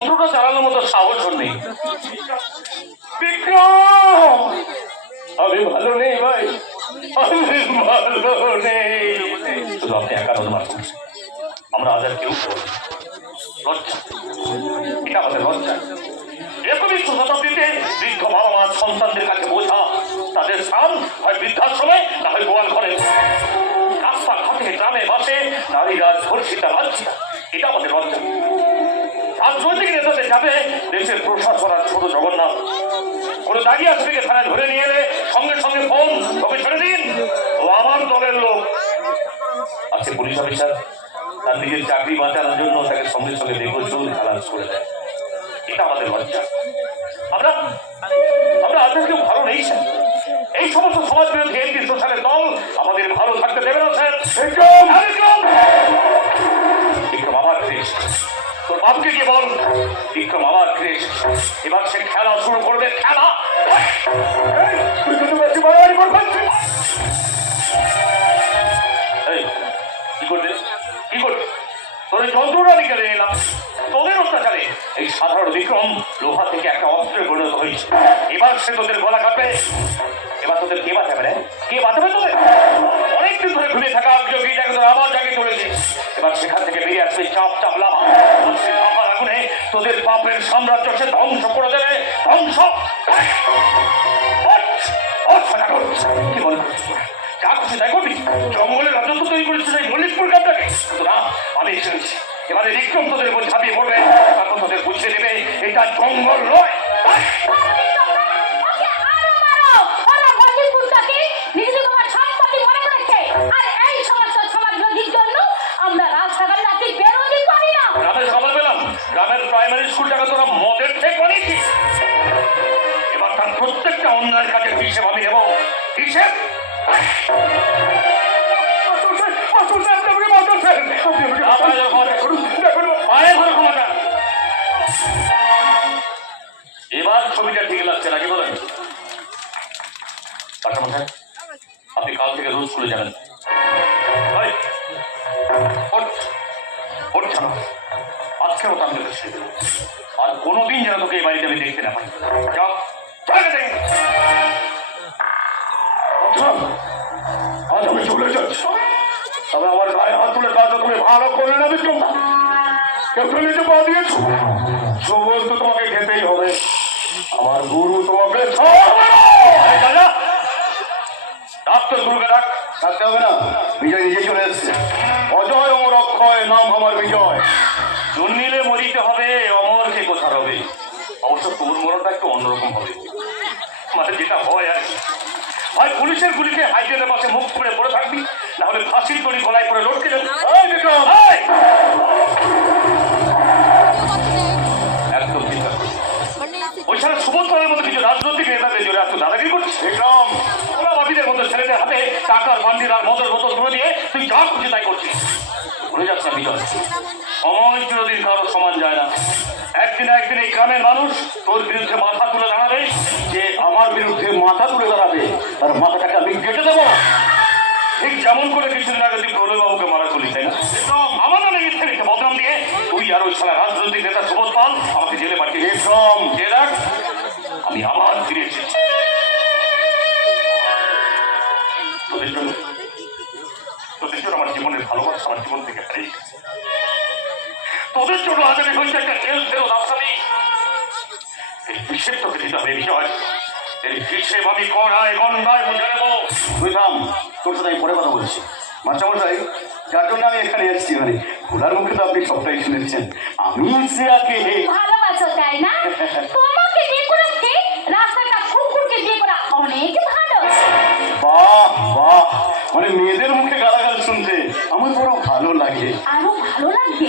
যন্ত্রটা চালানোর মতো সাহস নেই। বিক্রম, আমি ভালো নেই ভাই, আমি ভালো নেই। শুধু আপনি একা নন, আমরা আজ আর কেউ লজ্জা, এটা আমাদের লজ্জা। একবিংশ শতাব্দীতে বৃদ্ধ বাবা মা সন্তানদের কাছে বোঝা, তাদের স্থান হয় বৃদ্ধাশ্রমে না হয় গোয়াল ঘরে। রাস্তাঘাটে গ্রামে বাসে নারীরা ধর্ষিতা লাঞ্ছিতা, এটা আমাদের লজ্জা। রাজনৈতিক নেতাদের যাবে দেশের প্রশাসন আর ছোট জগন্নাথ করে দাঁড়িয়ে আসবে, থানায় ধরে নিয়ে এলে সঙ্গে সঙ্গে ফোন, ওকে ছেড়ে দিন, ও আমার দলের লোক। আজকে পুলিশ অফিসার তার নিজের চাকরি বাঁচানোর জন্য তাকে সঙ্গে সঙ্গে বেকসুর খালাস করে দেয়, এটা আমাদের লজ্জা। আমরা আমরা আজ কেউ ভালো নেই স্যার। এই সমস্ত সমাজ বিরোধী এমপি সোশ্যালের দল আমাদের ভালো থাকতে দেবে না স্যার। বিক্রম আবার ফিরেছে, তোর বাপকে গিয়ে বল বিক্রম আবার ফিরেছে, এবার সে খেলা শুরু করবে। খেলা কি করবে, কি করবে? তোর যন্ত্রটা আমি কেড়ে নিলাম, তোদের অত্যাচারে এই সাধারণ বিক্রম লোহা থেকে একটা অস্ত্রে পরিণত হয়েছে। এবার সে তোদের গলা কাটবে, এবার তোদের কে বাঁচাবে রে? কে বাঁচাবে তোদের? অনেকদিন ধরে ঘুরে থাকা যোগী জায়গা আবার জায়গায় চলেছে, এবার সেখান থেকে বেরিয়ে আসবে চাপ চাপ লাভা। লাভার আগুনে তোদের পাপের সাম্রাজ্য সে ধ্বংস করে দেবে, ধ্বংস। কি মনে করছিস যা খুশি তাই করবি? জঙ্গলের রাজত্ব তৈরি করেছিস এই মল্লিকপুর গ্রামটাকে। না, আমি এসে গেছি, এবারে বিক্রম তোদের উপর ঝাঁপিয়ে পড়বে, তারপর তোদের বুঝতে দেবে এটা জঙ্গল নয়। গ্রামের প্রাইমারি স্কুলটাকে তোরা মদের থেকে বানিয়েছিস, এবার তার প্রত্যেকটা অন্যায়ের কাজের হিসেব আমি নেব। হিসেব এবার ছবিটা ঠিক লাগছে নাকি বলেন? আপনি কাল থেকে রোজ স্কুলে যাবেন, আজকের মতো আমি আর কোনোদিন যেন তোকে এই বাড়িতে আমি দেখতে না পাই। আজ আমি চলে যাচ্ছি, তবে আমার গায়ে হাত তুলে কাজটা তুমি ভালো করে না বিক্রম। কেউ নিজে পা দিয়েছ, সবল তো তোমাকে খেতেই হবে। আমার গুরু তোমাকে ডাক্তার গুরুকে ডাকতে হবে না, বিজয় নিজে চলে এসছে। অজয় অমর অক্ষয় নাম আমার বিজয়। জন্মিলে মরিতে হবে, অমরকে কোথা হবে। অবশ্য তোর মরণটা একটু অন্যরকম হবে, মানে যেটা হয় আর কি। হয় পুলিশের গুলিতে হাইড্রেনের পাশে মুখ করে পড়ে থাকবি, না হলে ফাঁসির তৈরি গলায় পড়ে লটকে যাবি। একদম চিন্তা করছি ওই সারা সুবোধের মতো কিছু রাজনৈতিক নেতাদের জোরে এত দাদাগিরি করছিস। বিক্রম, ওরা বাবিদের মতো ছেলেদের হাতে টাকার বান্ডিল আর মদের বোতল তুলে দিয়ে তুই যা খুশি তাই করছিস। ভুলে যাচ্ছে না বিজয়, সময় চিরদিন কারো সমান যায় না। একদিন একদিন এই গ্রামের মানুষ তোর বিরুদ্ধে মাথা তুলে দাঁড়াবে, যে আমার বিরুদ্ধে মাথা তুলে দাঁড়াবে তার মাথাটাকে আমি কেটে দেবো। ঠিক যেমন করে কিছুদিন আগে তুই প্রলয় বাবুকে মারা করলি, তাই না? আমার নামে মিথ্যে মিথ্যে বদনাম দিয়ে তুই আর ওই সারা রাজনৈতিক নেতা সুবোধ পাল আমাকে জেলে পাঠিয়ে বিক্রম জেলা আমি আবার ফিরে এসেছি তোদের জন্য। তোদের জন্য আমার জীবনের ভালোবাসা আমার জীবন থেকে হারিয়ে গেছে। তোদের জন্য আজ আমি হয়েছে একটা জেল ফেরত আসামি। এই হিসেব তোকে দিতে হবে বিষয়, এই হিসেব আমি কড়ায় গন্ডায় বুঝে নেবো। তুই থাম, তোর সাথে আমি পরে কথা বলছি। মাস্টারমশাই, যার জন্য আমি এখানে এসেছি, মানে খোলার মুখে তো আপনি সবটাই শুনেছেন। আমি শ্রেয়াকে ভালোবাসো, তাই না? তোমাকে বিয়ে করেছে, রাস্তাটা কুকুরকে বিয়ে করা অনেক ভালো। বাহ বাহ, মানে মেয়েদের মুখে গালাগাল শুনতে আমার বড় ভালো লাগে। আরো ভালো লাগবে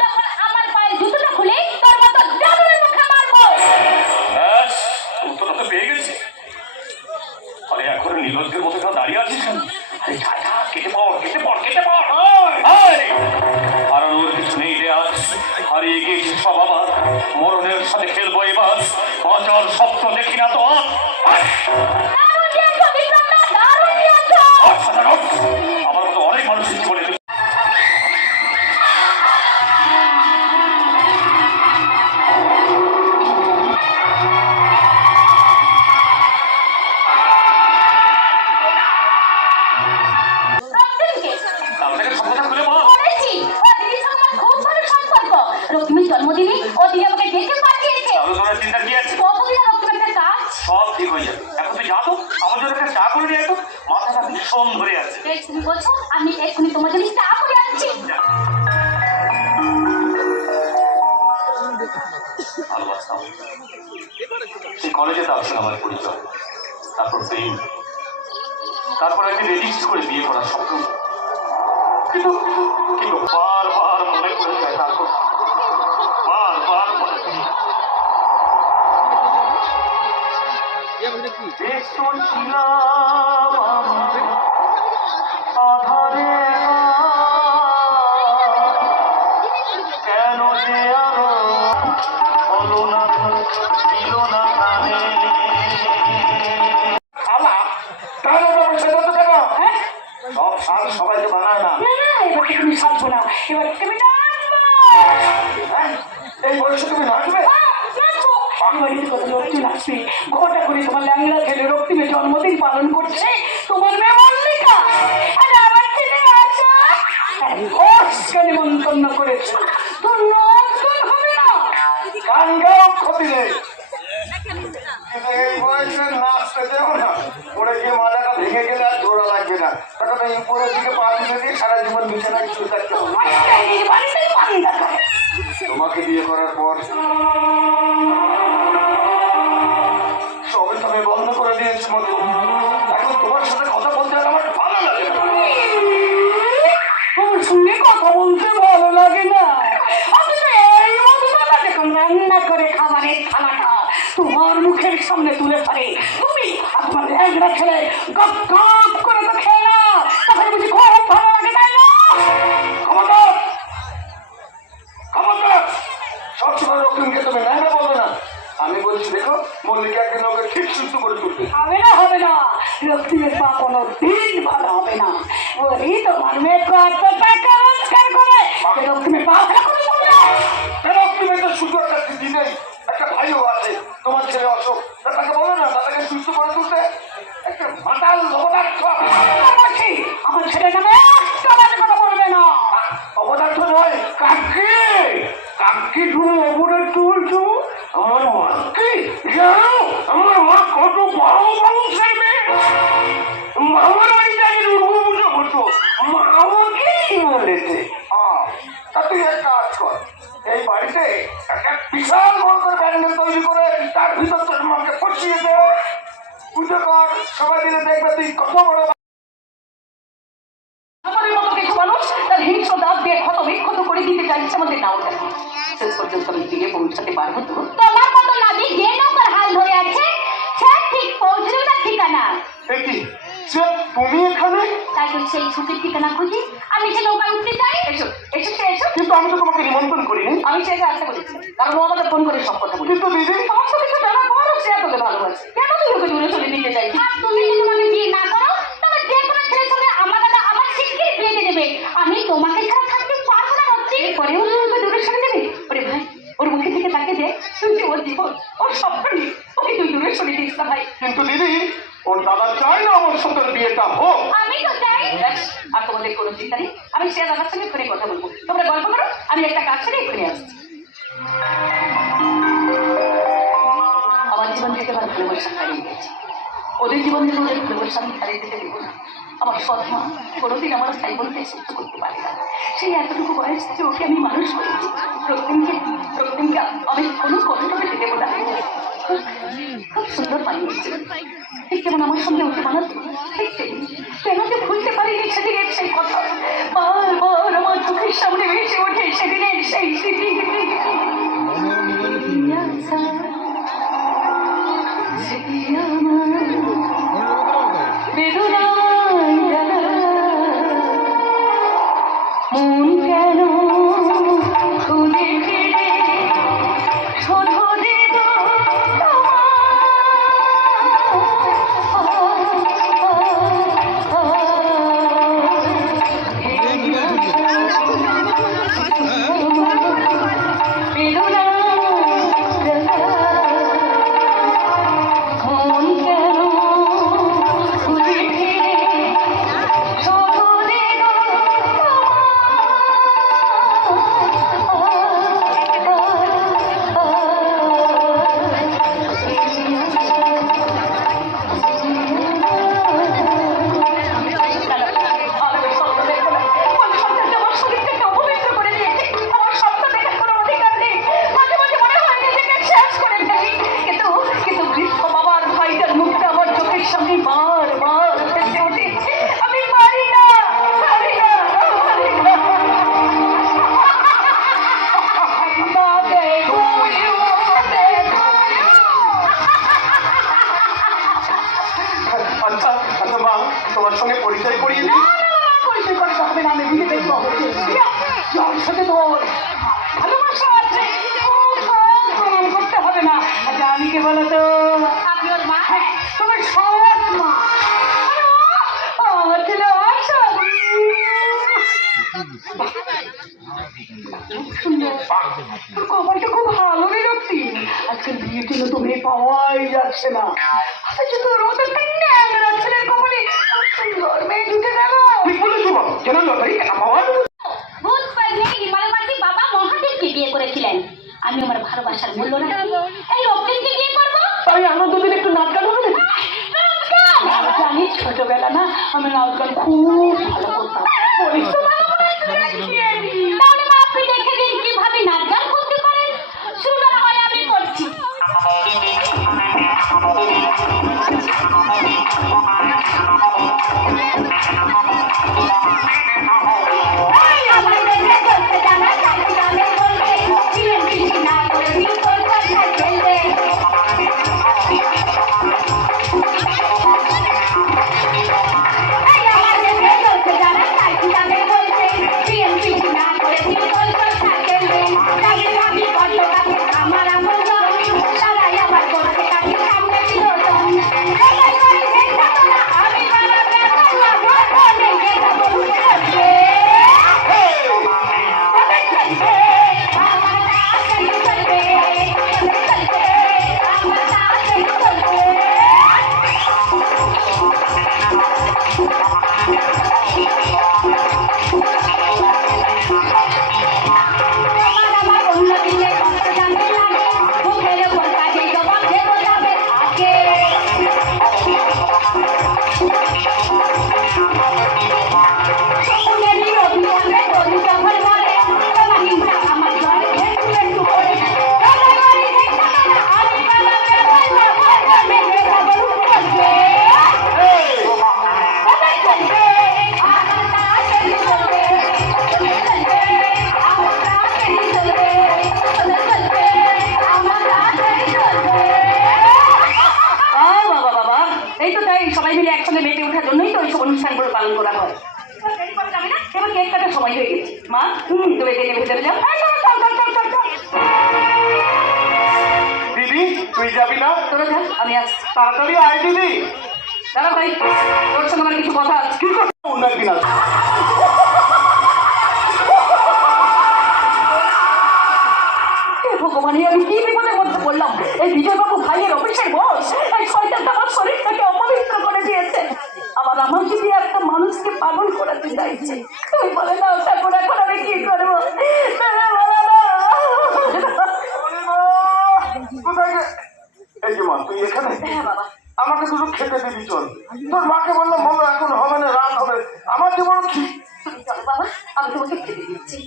যখন আমার পায়ের জুতোটা খুলে তোর মতো জাদুর মুখে মারবো। ব্যাস, উত্তরটা তো পেয়ে গেছি। আরে এখন নির্লজ্জের মতো দাঁড়িয়ে আছিস, কেটে পড় কেটে পড় কেটে পড়। কারণ ওর কিছু নেই রে, আজ হারিয়ে গিয়েছে সব আমার। মরণের সাথে খেলবো এবার, বাঁচার স্বপ্ন দেখি না তো। আমার মতো অনেক মানুষের জীবনে ওদিকে আমাকে ডেকে পাঠিয়েছে। আলোচনার চিন্তা কি আছে? কতদিন রক্তের একটা কাজ সব ঠিক হয়ে যাবে। এখন তুই যা তো, আমার জন্য একটা চা করে দিয়ে তো, মাথাটা ভীষণ ধরে আছে। তুমি বলছো, আমি এক্ষুনি তোমার জন্য চা করে আনছি। ভালোবাসতাম, সেই কলেজে তার সঙ্গে আমার পরিচয়, তারপর প্রেম, তারপর একদিন রেজিস্ট করে বিয়ে করার স্বপ্ন। কিন্তু কিন্তু বারবার মনে পড়ে যায় তার কথা, বারবার মনে পড়ে। ব্যস্ত ছিলাম আমি আধারে, কেন যে আরো হলো না, ছিল না প্রাণে। আলা কেন সেটা তো কেন? হ্যাঁ? সব সাল সবাইকে বানায় না। না না, এবার থেকে তুমি সাজবো না, এবার তুমি নাচবো। হ্যাঁ, এই বয়সে তুমি নাচবে? নাচবো। বাড়িতে কত লোকজন আসবে, ঘটা করে তোমার ল্যাংড়া ছেলে রক্তিমের জন্মদিন পালন করছে তোমার মেয়ে মল্লিকা, আর আমার ছেলে আশা অস্কে নিমন্ত্রণ করেছে। তোর নজর হবে না, গানগাও ক্ষতি নেই, কিন্তু এই বয়সে নাচতে দেও না। পরে গিয়ে মাথাটা ভেঙে গেলে আর জোড়া লাগবে না। তখন এই উপরের দিকে পা তুলে দিয়ে সারা জীবন বিছানায় শুয়ে থাকতে হবে। এই বাড়িতেই পান্ডা করে। তোমাকে বিয়ে করার পর সবে সবে বন্ধ করে দিয়েছি মতো। এখন তোমার সাথে কথা বলতে আর আমার ভালো লাগে না। আমার সঙ্গে কথা বলতে ভালো লাগে না। আমি তো এই মধুবালা যখন রান্না করে খাবারের থালাটা তোমার মুখের সামনে তুলে ধরে, তুমি আপনার ল্যাংড়া ছেলে গপ গপ করে তো খেয়ে না, তাহলে বুঝি খুব ভালো লাগে, তাই না? খবরদার, খবরদার, সবসময় রক্তিমকে তুমি ন্যাংরা বলবে না। আমি বলছি দেখো, মল্লিকা একদিন ওকে ঠিক সুস্থ করে তুলবে। হবে না, রক্তিমের পা কোনো দিন ভালো হবে না। ওই তোমার মেয়ে কত টাকা রোজগার করে, রক্তিমের পা ভালো করে তুলবে। রক্তিমের তো শুধু একটা দিদি নেই, একটা ভাইও আছে, তোমার ছেলে অশোক। তাকে বলো না তাদেরকে সুস্থ করে তুলতে। একটা মাতাল অপদার্থ। আমার ছেলের নামে একটা বাজে কথা বলবে না। অপদার্থ নয়, কাকে কাকে তুমি অপদার্থ বলছো? আমার মাকে জানো? আমার মা কত বড় বংশের মেয়ে। মামার বাড়িতে আগে দুর্গা পুজো হতো, মা আমাকে বলেছে। তা তুই এক কাজ কর, এই বাড়িতে একটা বিশাল বড় করে প্যান্ডেল তৈরি করে তার ভিতর তোর মাকে ফসিয়ে দে, পুজো কর, সবাই মিলে দেখবে তুই কত বড়। আমাদের মতো কিছু মানুষ তার হিংস্র দাঁত দিয়ে ক্ষত বিক্ষত করে দিতে চাইছে আমাদের নাও জানে। শেষ পর্যন্ত আমি গিয়ে পৌঁছাতে পারবো তো? তোমার মতো নাবি যে নৌকার হাল ধরে আছে সে ঠিক পৌঁছলো না ঠিকানা। কি তুমি এখানে? তাই তো সেই সুখের ঠিকানা খুঁজি, আমি সে নৌকায় উঠতে চাই। এসো এসো এসো। কিন্তু আমি তো তোমাকে নিমন্ত্রণ করিনি। আমি সেটা আসতে বলেছি, কারণ ও আমাকে ফোন করে সব কথা বলি। কিন্তু দিদি সমস্ত কিছু জানার পরও সে তোকে ভালোবাসে, কেন তুমি ওকে দূরে চলে দিতে চাইছি? আর তুমি যদি তোমাকে বিয়ে না করো তবে যে কোনো ছেলের সঙ্গে আমার দাদা আমার শিগগিরই বিয়ে দিয়ে দেবে। আমি তোমাকে ছাড়া থাকতে পারবো না ভাবছি। পরেও তুমি ওকে দূরে সরে দেবে? ওরে ভাই, ওর মুখের দিকে তাকে দে, তুই যে ওর জীবন ওর স্বপ্ন নিয়ে ওকে তুই দূরে সরে দিস না ভাই। কিন্তু দিদি ওর দাদা চায় না আমার সাথে বিয়েটা হোক। আমি তো চাই। আর তোমাদের কোনো চিন্তা নেই, আমি সে দাদার সঙ্গে ফোনে কথা বলবো, তোমরা গল্প করো, আমি একটা কাজ ছেড়ে এক্ষুনি আসছি। আমার জীবন থেকে আমার ভালোবাসা হারিয়ে গেছে, ওদের জীবন থেকে ওদের ভালোবাসা আমি হারিয়ে দিতে দেবো না। আমার সৎ মা কোনোদিন আমার ভাই বোনকে সহ্য করতে পারে না, সেই এতটুকু বয়স থেকে ওকে আমি মানুষ করেছি। রক্তিমকে আমি কোনো কষ্ট পেতে দেবো না। খুব সুন্দর বানিয়েছে, ঠিক যেমন আমার সঙ্গে ওকে বানাতো ঠিক তেমনি। কেন যে ভুলতে পারিনি সেদিনের সেই কথা, বারবার আমার চোখের সামনে ভেসে ওঠে সেদিনের সেই স্মৃতি। মন কেন খুলে ফিরে শোধ দেব মন বলো তো? আপনি ওর মা? হ্যাঁ, তোমার সৎ মা। আমার ছেলে আচ্ছা কপালটা খুব ভালো রে লক্ষ্মী। আজকে বিয়ের জন্য তো মেয়ে পাওয়াই যাচ্ছে না, অথচ তোর মতো একটা ন্যাংরা ছেলের কপালে সুন্দর মেয়ে ঢুকে গেল। ঠিক বলেছো মা, কেন লটারি কেন পাওয়ার? ভূত পাগলে হিমালয়বাসী বাবা মহাদেবকে বিয়ে করেছিলেন। আমি আমার ভালোবাসার মূল্য না এই রক্তিমকে বিয়ে করবো। তাই আনন্দ দিন একটু নাচ গান হবে। জানি ছোটবেলা না আমি নাচ গান খুব ভালো করতাম। বলিস তো মা, তাহলে মা আপনি দেখে দিন কিভাবে নাচ গান করতে পারেন। শুরু করা হয়, আমি করছি। সবাই মিলে একসঙ্গে মেতে ওঠার জন্যই তো ওইসব অনুষ্ঠানগুলো পালন করা হয়। এবার কেক কাটার সময় হয়ে গেছে মা, তুমি এখানে ভেতরে যাও। দিদি তুই যাবি না? তোরা যা, আমি আসছি। তাড়াতাড়ি আয় দিদি। দাদা ভাই, তোর সঙ্গে আমার কিছু কথা আছে। কি করছো? অন্য একদিন আসবো। ভগবান, আমি কি বিপদের মধ্যে পড়লাম। এই বিজয়বাবু ভাইয়ের অফিসের বস এই শয়তানটা আমার শরীরটাকে অপবিত্র করে দিয়েছে। আমার যদি একটা মানুষকে পাগল করাতে চাইছে, তুই বলে না ওটা করে এখন আমি কি করবো? এই যে মা, তুই এখানে? হ্যাঁ বাবা। আমাকে দুটো খেতে দিবি চল। তোর মাকে বললাম বলো এখন হবে না, রাত হবে, আমার যে বড় ঠিক। তুমি চলো বাবা, আমি তোমাকে খেতে দিচ্ছি।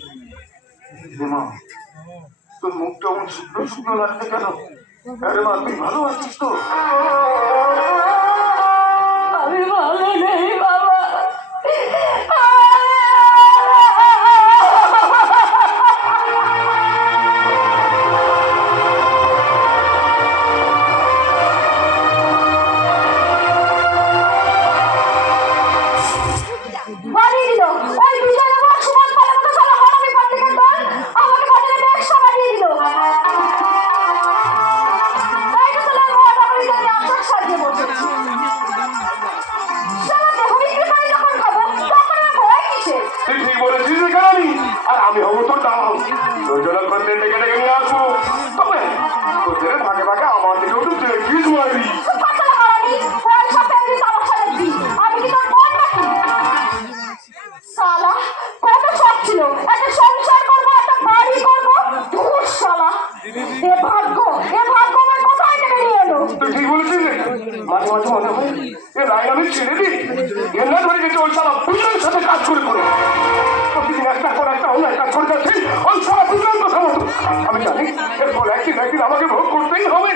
মা তোর মুখটা এমন শুকনো শুকনো লাগছে কেন? আরে মা তুই ভালো আছিস তো? আমি ভালো নেই বাবা। বাড়িয়ে দিল ওই বিজয়বাবু সুমন পালের মতো সারা হারামি পাবলিকের দল আমাকে বাজারে ব্যবসা বাড়িয়ে দিল। তাই তো তোর মত আমি জানি আসর সাজিয়ে বসেছি। সারাতে হইতে পারি যখন খাবো তখন আর ভয় কিসে? তুই ঠিক বলেছিস এখানে, আর আমি হবো তোর দাম। তোর জন্য করতে ডেকে ডেকে নিয়ে আসবো। তবে তোদের ভাগে ভাগে আমার দিকেও তো দেখিস মারি। কথা হারামি কোন সাথে আমি তামাশা দেখছি? আমি কি তোর বোন নাকি? শালা কত শখ ছিল একটা সংসার করবো, একটা বাড়ি করবো। ধুর শালা, এ ভাগ্য আমার কোথায় থেকে নিয়ে এলো? তুই ঠিক বলেছিস রে। মাঝে মাঝে মনে হয় এ লাইন আমি ছেড়ে দিই। ঘেন্না ধরে গেছে ওই সারা পুজোর সাথে কাজ করে করে। প্রতিদিন একটা পর একটা অন্যায় কাজ করে যাচ্ছি ওই সারা পুজোর কথা মতো। আমি জানি এরপর একদিন একদিন আমাকে ভোগ করতেই হবে।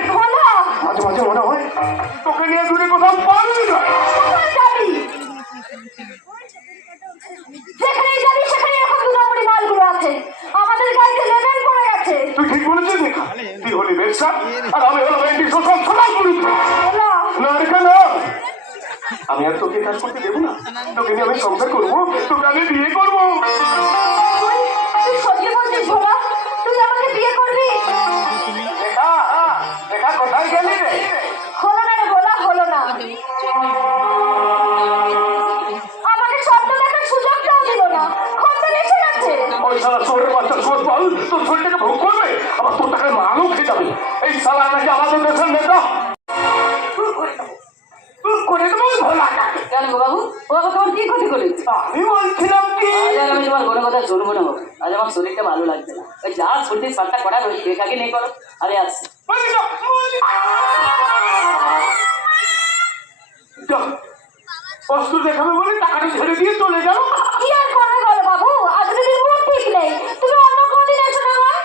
মাঝে মাঝে মনে হয় তোকে নিয়ে দূরে কোথাও পারবি না। কোথায় যাবি? যেখানেই যাবি সেখানে এরকম দু নম্বরী মালগুলো আছে। আমাদের গাড়িতে লেবেল পড়ে গেছে। তুই ঠিক বলেছিস রে। তুই হলি ব্যবসা আর আমি হলাম এন্টি সোশ্যাল সমাজ পুলিশ। না না রে কেন? আমি আর তোকে কাজ করতে দেবো না। তোকে নিয়ে আমি সংসার করবো, তোকে আমি বিয়ে করবো। তুই সত্যি বলছিস ভোলা? তুই আমাকে বিয়ে করবি? দেখা দেখা কোথায় গেলি রে? আমাকে স্বপ্ন দেখার সুযোগটাও দিল না, খরচা এসে যাচ্ছে। ওই শালা চোরের বাচ্চা চোর বল তোর শরীরটাকে ভোগ করবে, আবার তোর টাকায় মালও খেয়ে যাবে। এই শালা নাকি আমাদের দেশের নেতা। করে দেবো ভোলাটাকে। কেন গো বাবু, ও বাবা তোমার কি ক্ষতি করেছে? আমি বলছিলাম কি, আজ আর আমি তোমার কোনো কথা শুনবো না বাবু। আজ আমার শরীরটা ভালো লাগছে না। ওই যা সর্দি সারটা করার ওই বেকাকে নেই করো। আরে আসছে কষ্ট দেখাবে বলে টাকাটা ছেড়ে দিয়ে চলে যাও। কি আর করবে বলো বাবু, আজ যদি মুড ঠিক নেই, তুমি অন্য কোনদিন এসো না হয়।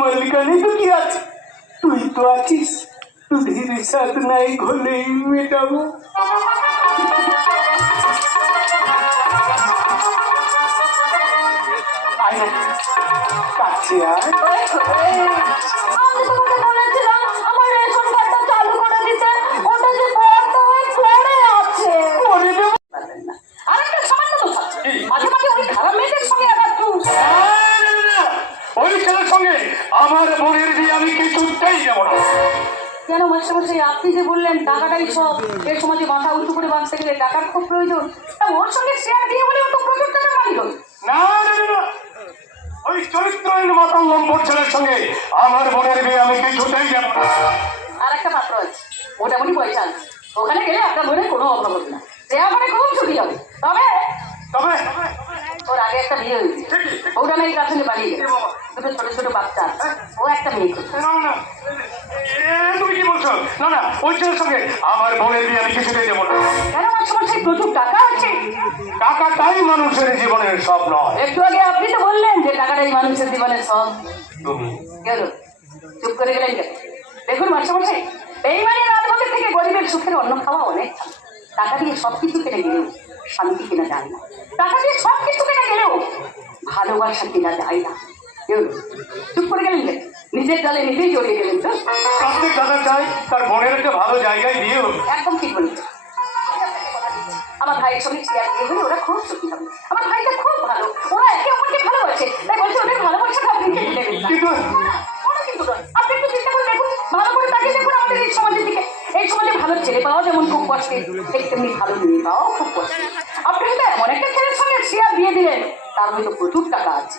মল্লিকানি তো কি আছে, তুই তো আছিস, তুধির সাথ নাই ঘলেই মেটাবো। আয় না কাছে আয়। আমি তোমাকে বলেছিলাম আমার রেশন কার্ডটা চালু করে দিতে, ওটা যে বন্ধ হয়ে পড়ে আছে। করে দেবো। আর একটা সামান্য কথা, মাঝে মাঝে ওই খারাপ মেয়েদের সঙ্গে আবার তুই ওই ছেলের সঙ্গে আমার বোনের বিয়ে আমি কিছুতেই যাবো না। কেন মাস্টারমশাই, আপনি যে বললেন টাকাটাই সব, এর সমাজে মাথা উঁচু করে বাঁচতে গেলে টাকার খুব প্রয়োজন, তা ওর সঙ্গে শেয়ার দিয়ে বলে ও তো প্রচুর টাকা মানিল। না না না, ওই চরিত্রহীন মাতাল লম্বর ছেলের সঙ্গে আমার বোনের বিয়ে আমি কিছুতেই যাবো না। আর একটা পাত্র আছে, মোটামুটি পয়সা আছে, ওখানে গেলে আপনার বোনের কোনো অভাব হবে না, সে আমার খুব সুখী হবে। তবে তবে ওর আগে একটা বিয়ে হয়েছে, ওটা নাকি তার সঙ্গে পালিয়ে গেছে, দুটো ছোট ছোট বাচ্চা আছে, ও একটা মেয়ে করছে। না না, তুমি কি বলছো? না না, ওই ছেলের সঙ্গে আমার বোনের বিয়ে আমি কিছুতেই যাবো না। কেন মাস্টারমশাই, প্রচুর টাকা আছে, টাকাটাই মানুষের জীবনের সব নয়। একটু আগে আপনি তো বললেন যে টাকাটাই মানুষের জীবনের সব। তুমি গেল চুপ করে গেলেন কেন? দেখুন মাস্টারমশাই, বেইমানের রাজভোগের থেকে গরিবের সুখের অন্ন খাওয়া অনেক ভালো। টাকা দিয়ে সব কিছু কেনা গেলেও শান্তি কেনা যায় না, টাকা দিয়ে সব কিছু কেনা গেলেও ভালোবাসা কেনা যায় না। কেউ চুপ করে গেলেন কেন? নিজের গালে নিজেই জড়িয়ে গেলেন তো। প্রত্যেক দাদা চাই তার বোনের একটা ভালো জায়গায় দিও। একদম ঠিক বলেছেন। আমার ভাইয়ের সঙ্গে শেয়ার দিয়ে হলে ওরা খুব সুখী হবে। আমার ভাইটা খুব ভালো, ওরা একে অপরকে ভালোবাসে, তাই বলছে ওদের ভালোবাসাটা আপনি কেটে দেবেন না। কিন্তু কোনো কিন্তু নয়। আপনি একটু চিন্তা করে দেখুন, ভালো করে তাকিয়ে দেখুন আমাদের এই সমাজের দিকে। এই সমাজে ভালো ছেলে পাওয়া যেমন খুব কষ্টের, ঠিক তেমনি ভালো মেয়ে পাওয়াও খুব কষ্টের। আপনি হয়তো এমন একটা ছেলের সঙ্গে শেয়ার দিয়ে দিলেন, তার হয়তো প্রচুর টাকা আছে,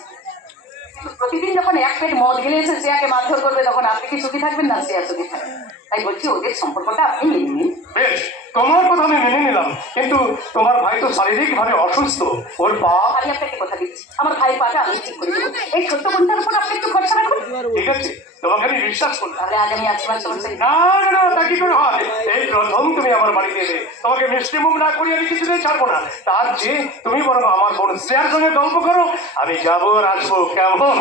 কিন্তু প্রতিদিন যখন এক প্লেট মদ গেলে এসে শ্রেয়াকে মারধর করবে, তখন আপনি কি সুখী থাকবেন না শ্রেয়া সুখী থাকবেন? তাই বলছি ওদের সম্পর্কটা আপনি মেনে নিন। বেশ, তোমার কথা আমি মেনে নিলাম, কিন্তু তোমার ভাই তো শারীরিক ভাবে অসুস্থ, ওর পা। আমি আপনাকে কথা দিচ্ছি, আমার ভাইয়ের পাটা আমি ঠিক করে দেবো। এই ছোট্ট বোনটার উপর আপনি একটু খরচা রাখুন। ঠিক আছে, তোমাকে আমি বিশ্বাস করলাম। তাহলে আজ আমি আসি মাস্টারমশাই। না না না, তা কি করে হয়? এই প্রথম তুমি আমার বাড়িতে এলে, তোমাকে মিষ্টি মুখ না করি আমি কিছুতেই ছাড়বো না। তার যে তুমি বরং আমার বোন শ্রেয়ার সঙ্গে গল্প করো, আমি যাবো আর আসবো, কেমন?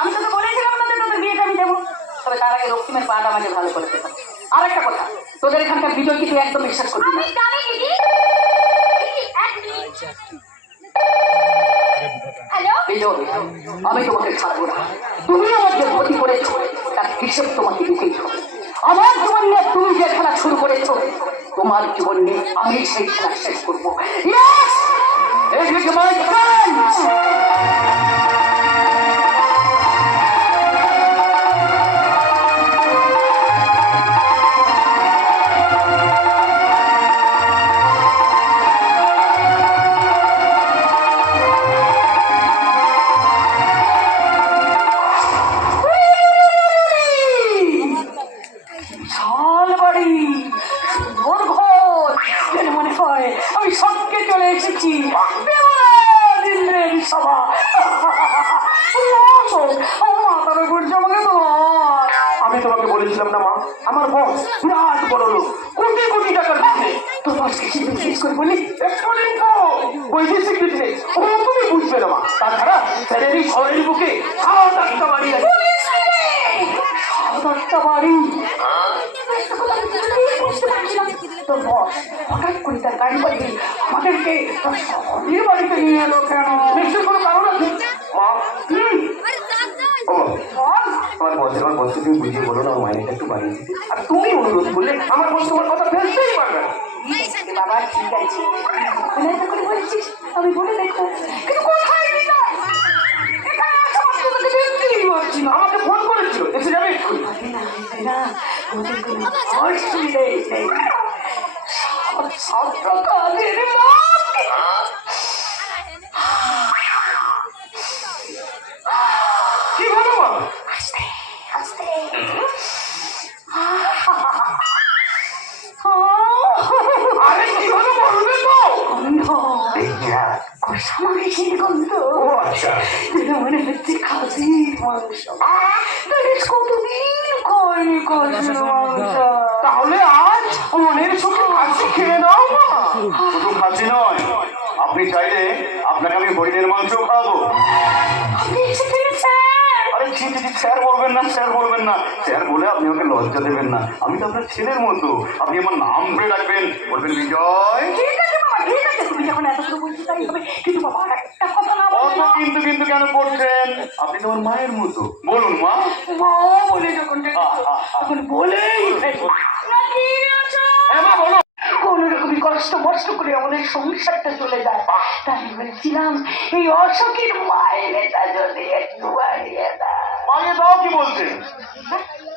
আমি তোকে বলেছিলাম না যে তোদের বিয়েটা আমি দেবো, তবে তার আগে রক্তিমের পাটা আমাকে ভালো করে দেবো। আর একটা কথা, তোদের এখানকার বিজয়কে তুই একদম বিশ্বাস করবি না। আমি জানি দিদি। এক মিনিট। হ্যালো, বিজয়, আমি তোমাকে ছাড়বো না। তুমি আমার যে ক্ষতি করেছো তার হিসেব তোমাকে দিতেই হবে। আমার জীবন নিয়ে তুমি যে খেলা শুরু করেছো, তোমার জীবন নিয়ে আমি সেই খেলা শেষ করবো। Yes! It is my chance! মনে হয় আমি সবকে চলে এসেছি। সভা মাথার উপর জমাকে তো আমি তোমাকে বলেছিলাম না মা, আমার বস বিরাট বড় লোক, কোটি কোটি টাকার বিজনেস। তোর বসকে শেষ করে বলি এক্সপোর্টিং তো বৈদেশিক বিজনেস, ও তুমি বুঝবে না মা। তাছাড়া স্যারের এই শহরের বুকে 7-8টা বাড়ি আছে। 7-8টা বাড়ি? তোর বস হঠাৎ করে তার গাড়ি বাড়ি আমাদেরকে শহরের বাড়িতে নিয়ে এলো কেন? নিশ্চয়ই কোনো কারণ আছে মা। আমার বসকে তুমি বুঝিয়ে বলো না, আমার মাইনেটা একটু বাড়িয়ে দিতে। আর তুমি অনুরোধ করলে আমার বস তোমার কথা ফেলতেই পারবে না। বাবা ঠিক আছে, করে বলছিস, আমি বলে দেখো, কিন্তু কোথায় আমাকে ফোন করেছিল, এসে যাবে এক্ষুনি। ওদের কোনো অসুবিধাই নেই। সব কাজের মাকে কি হলো মা? আস্তে আস্তে আরে কি হলো বলবে তো? গন্ধ কষামাখি সেই গন্ধ। ও আচ্ছা, যেটা মনে হচ্ছে খাসির মাংস। তাহলে কতদিন খায়নি খাসির মাংস। তাহলে আজ মনের সুখে খাসি খেয়ে নাও মা। শুধু খাসি নয়, আপনি চাইলে আপনাকে আমি হরিণের মাংস খাওয়াবো। আপনি এসে ফিরেছেন। আরে ছি ছি ছি, স্যার বলবেন না, স্যার বলবেন না, স্যার বলে আপনি আমাকে লজ্জা দেবেন না। আমি তো আপনার ছেলের মতো, আপনি আমার নাম ধরে রাখবেন, বলবেন বিজয়। ঠিক আছে বাবা, ঠিক আছে, তুমি যখন এত করে বলছো তাই হবে। কিন্তু বাবা আর একটা কথা না অত বলে না। কিন্তু কিন্তু কেন করছেন? আপনি তো আমার মায়ের মতো, বলুন মা। মা বলে যখন ডেকেছো, তখন বলেই ফেলো। নাকি আছো? হ্যাঁ মা, বলো। কোনো রকমই কষ্ট মষ্ট করে আমাদের সংসারটা চলে যায়। তাই বলছিলাম এই অসুখীর মায়েরটা যদি একটু বাড়িয়ে দেয়। মাইয়ে দাও কি বলছেন?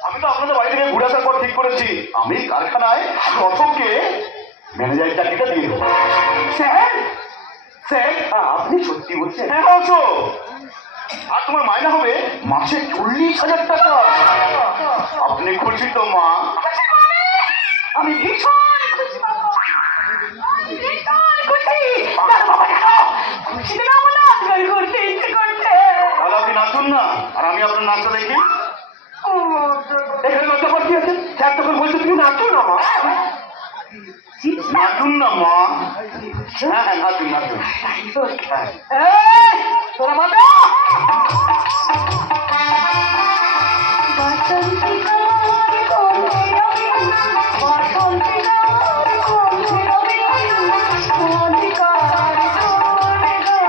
আমি তো আপনাদের বাড়ি থেকে ঘুরে আসার পর ঠিক করেছি, আমি কারখানায় অশোককে ম্যানেজারের চাকরিটা দিয়ে দেবো। স্যার, স্যার, আপনি সত্যি বলছেন? হ্যাঁ অশোক, আর তোমার মাইনা হবে মাসে 40,000 টাকা। আপনি খুশি তো মা? আমি ভীষণ খুশি বাবা। আমি ভীষণ খুশি। দেখো বাবা, দেখো, খুশি না আমার নাচ গান করতে ইচ্ছে করছে। তাহলে আপনি নাচুন না, আর আমি আপনার নাচটা দেখি। এখানে লজ্জা পাচ্ছি আছে, স্যার তখন বলছে তুমি নাচুন না মা। নাচুন না মা। হ্যাঁ হ্যাঁ, নাচুন নাচুন। হ্যাঁ। এই, তোরা বাবা। বাসন্তী গান করছি আমি, বাসন্তী গান করছি আমি, মালিকার দোরে গো,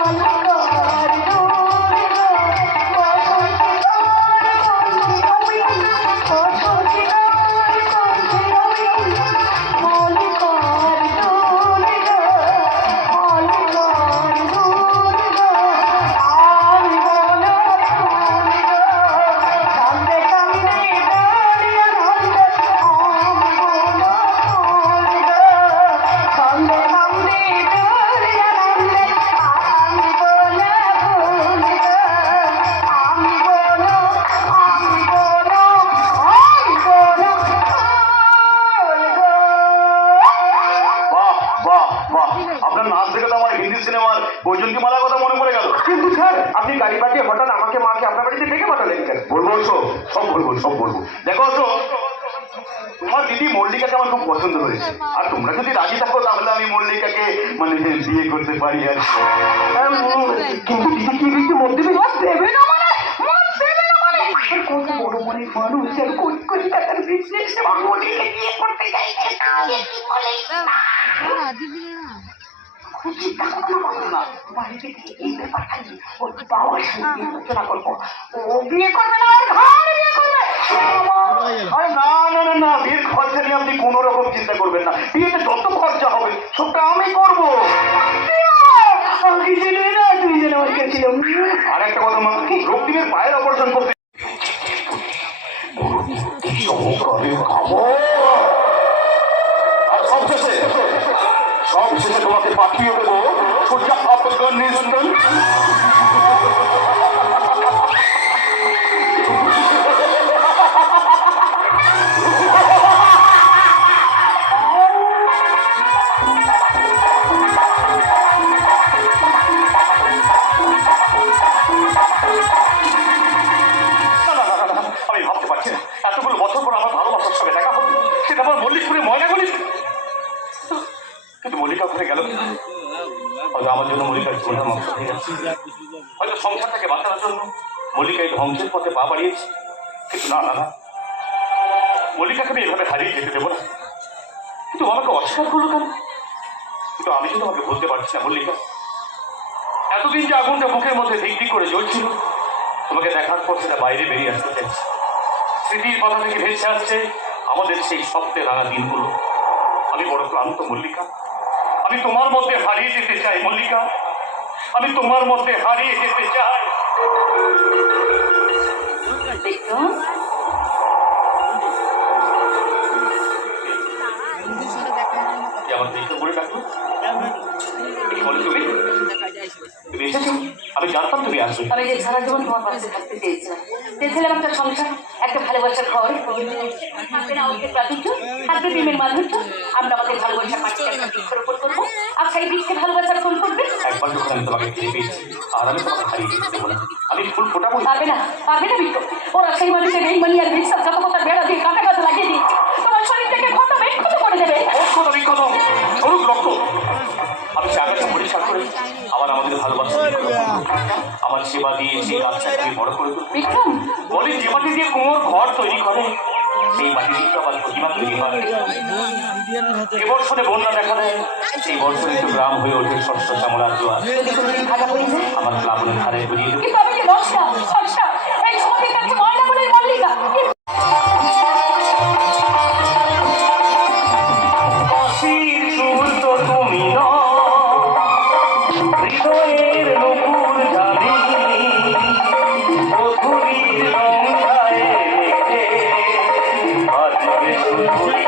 মালিকার দোরে গো, বাসন্তী গান করছি আমি, বাসন্তী গান করছি আমি, মালিকার দোরে গো, মালিকার দোরে গো, আমি বলো দোরে গো, কান্দে কান্দে দাঁড়িয়ে কান্দে, আমি বলো দোরে গো, কান্দে কান্দে দাঁড়িয়ে কান্দে, আমি বলো দোরে গো, আমি বলো, আমি বলো, আমি বলো দোরে গো। বাহ বাহ বাহ, আপনার নাচ দেখে তো আমার হিন্দি সিনেমার বৈজন্তী মালার কথা মনে পড়ে গেল। কিন্তু স্যার, আপনি গাড়ি পাঠিয়ে হঠাৎ আমাকে মাকে আপনার বাড়িতে ডেকে পাঠালেন কেন? বলবো অশোক, সব বলবো, সব বলবো। দেখো অশোক, তোমার দিদি মল্লিকাকে আমার খুব পছন্দ হয়েছে, আর তোমরা যদি রাজি থাকো তাহলে আমি মল্লিকাকে মানে বিয়ে করতে পারি। আর কিন্তু দিদি কি দিদি মত দেবে? মত দেবে না মানে? মত দেবে না মানে? আর কত বড় মনের মানুষ, আর কোটি কোটি টাকার বিজনেস এবং মনিকে বিয়ে করতে চাইছে, তাহলে কি বলে না? খুব চিন্তা করো না বাবা, না বাড়িতে গিয়ে এই ব্যাপারটা নিয়ে ওর বাবার সঙ্গে আলোচনা করবো। ও বিয়ে করবে না, আর ঘর বিয়ে করবে। আরে না না না না, বিয়ের খরচা নিয়ে আপনি কোনো রকম চিন্তা করবেন না। বিয়েতে যত খরচা হবে সবটা আমি করবো। আমাকে ছিল না, তুই যেন আমার কাছে ছিল। আর একটা কথা মা, রক্তিমের পায়ের অপারেশন করতে আর সব শেষে তোমাকে পাঠিয়ে দেবো সোজা আফগানিস্তান। আমি ভাবতে পারছি না, এতগুলো বছর পর আমার ভালোবাসার সঙ্গে দেখা হলো, সেটা আমার মল্লিকপুরে ময়না গলি। কিন্তু মল্লিকা ঘুরে গেল, হয়তো আমার জন্য মল্লিকার জীবনের মতো হয়ে যাচ্ছে। হয়তো সংসারটাকে বাঁচানোর জন্য মল্লিকা এই ধ্বংসের পথে পা বাড়িয়েছে। কিন্তু না না না, মল্লিকাকে আমি এভাবে হারিয়ে যেতে দেবো না। কিন্তু আমাকে অস্বীকার করলো কেন? কিন্তু আমি তো তোমাকে বলতে পারছি না মল্লিকা, এতদিন যে আগুনটা বুকের মধ্যে দিক দিক করে জ্বলছিল, তোমাকে দেখার পর সেটা বাইরে বেরিয়ে আসতে চাইছে। স্মৃতির পাতা থেকে ভেসে আসছে আমাদের সেই স্বপ্নের রাঙা দিনগুলো। আমি বড় ক্লান্ত মল্লিকা, আমি তোমার মধ্যে হারিয়ে যেতে চাই মল্লিকা, আমি তোমার মধ্যে হারিয়ে যেতে চাই। বলো তুমি তুমি এসেছো? আমি জানতাম তুমি আসবে। আমি যে সারা জীবন তোমার পাশে থাকতে চেয়েছিলাম, চেয়েছিলাম একটা সংসার, একটা ভালোবাসার ঘর, থাকবে না অর্থের প্রাচুর্য, থাকবে প্রেমের মাধুর্য। আমরা আমাদের ভালোবাসার মাটিকে একটা বৃক্ষরোপণ করবো, আর সেই বৃক্ষে ভালোবাসার ফুল ফুটবে। একবার যখন আমি তোমাকে ফিরে পেয়েছি আর আমি তোমাকে হারিয়ে দিতে বলে আমি ফুল ফোটাবো না। পারবে না, পারবে না বিক্রম। ওরা সেই মানুষের বেইমানি আর বিশ্বাসঘাতকতার বেড়া দিয়ে কাঁটা কাছে লাগিয়ে দিয়েছে, তোমার শরীরটাকে ক্ষত বেক্ষত করে দেবে। বিক্ষত স্বরূপ রক্ত আমি সে আকাশে পরিষ্কার করে আবার আমাদের ভালোবাসা আমার সেবা দিয়ে সেই বাচ্চাকে বড় করে দেবো। বিক্রম বলি যে মাটি দিয়ে কুমোর ঘর তৈরি করে সেই মাটি দিয়ে আবার প্রতিমা তৈরি হয়। যে বর্ষণে বন্যা দেখা দেয় সেই বর্ষণে তো গ্রাম হয়ে ওঠে শস্য শ্যামলার জোয়ার। যদি কোনোদিন ভাগা হয়ে যায়, আমার প্লাবনের ধারে ঘুরিয়ে দেবো। কিন্তু আমি যে দশটা দশটা এই সমাজের কাছে ময়লা বলে মল্লিকা। হাসির চুল তো তুমি নও, হৃদয়ের নূপুর জানি, মধুরীর রং গায়ে রেখে আজকে শুধুই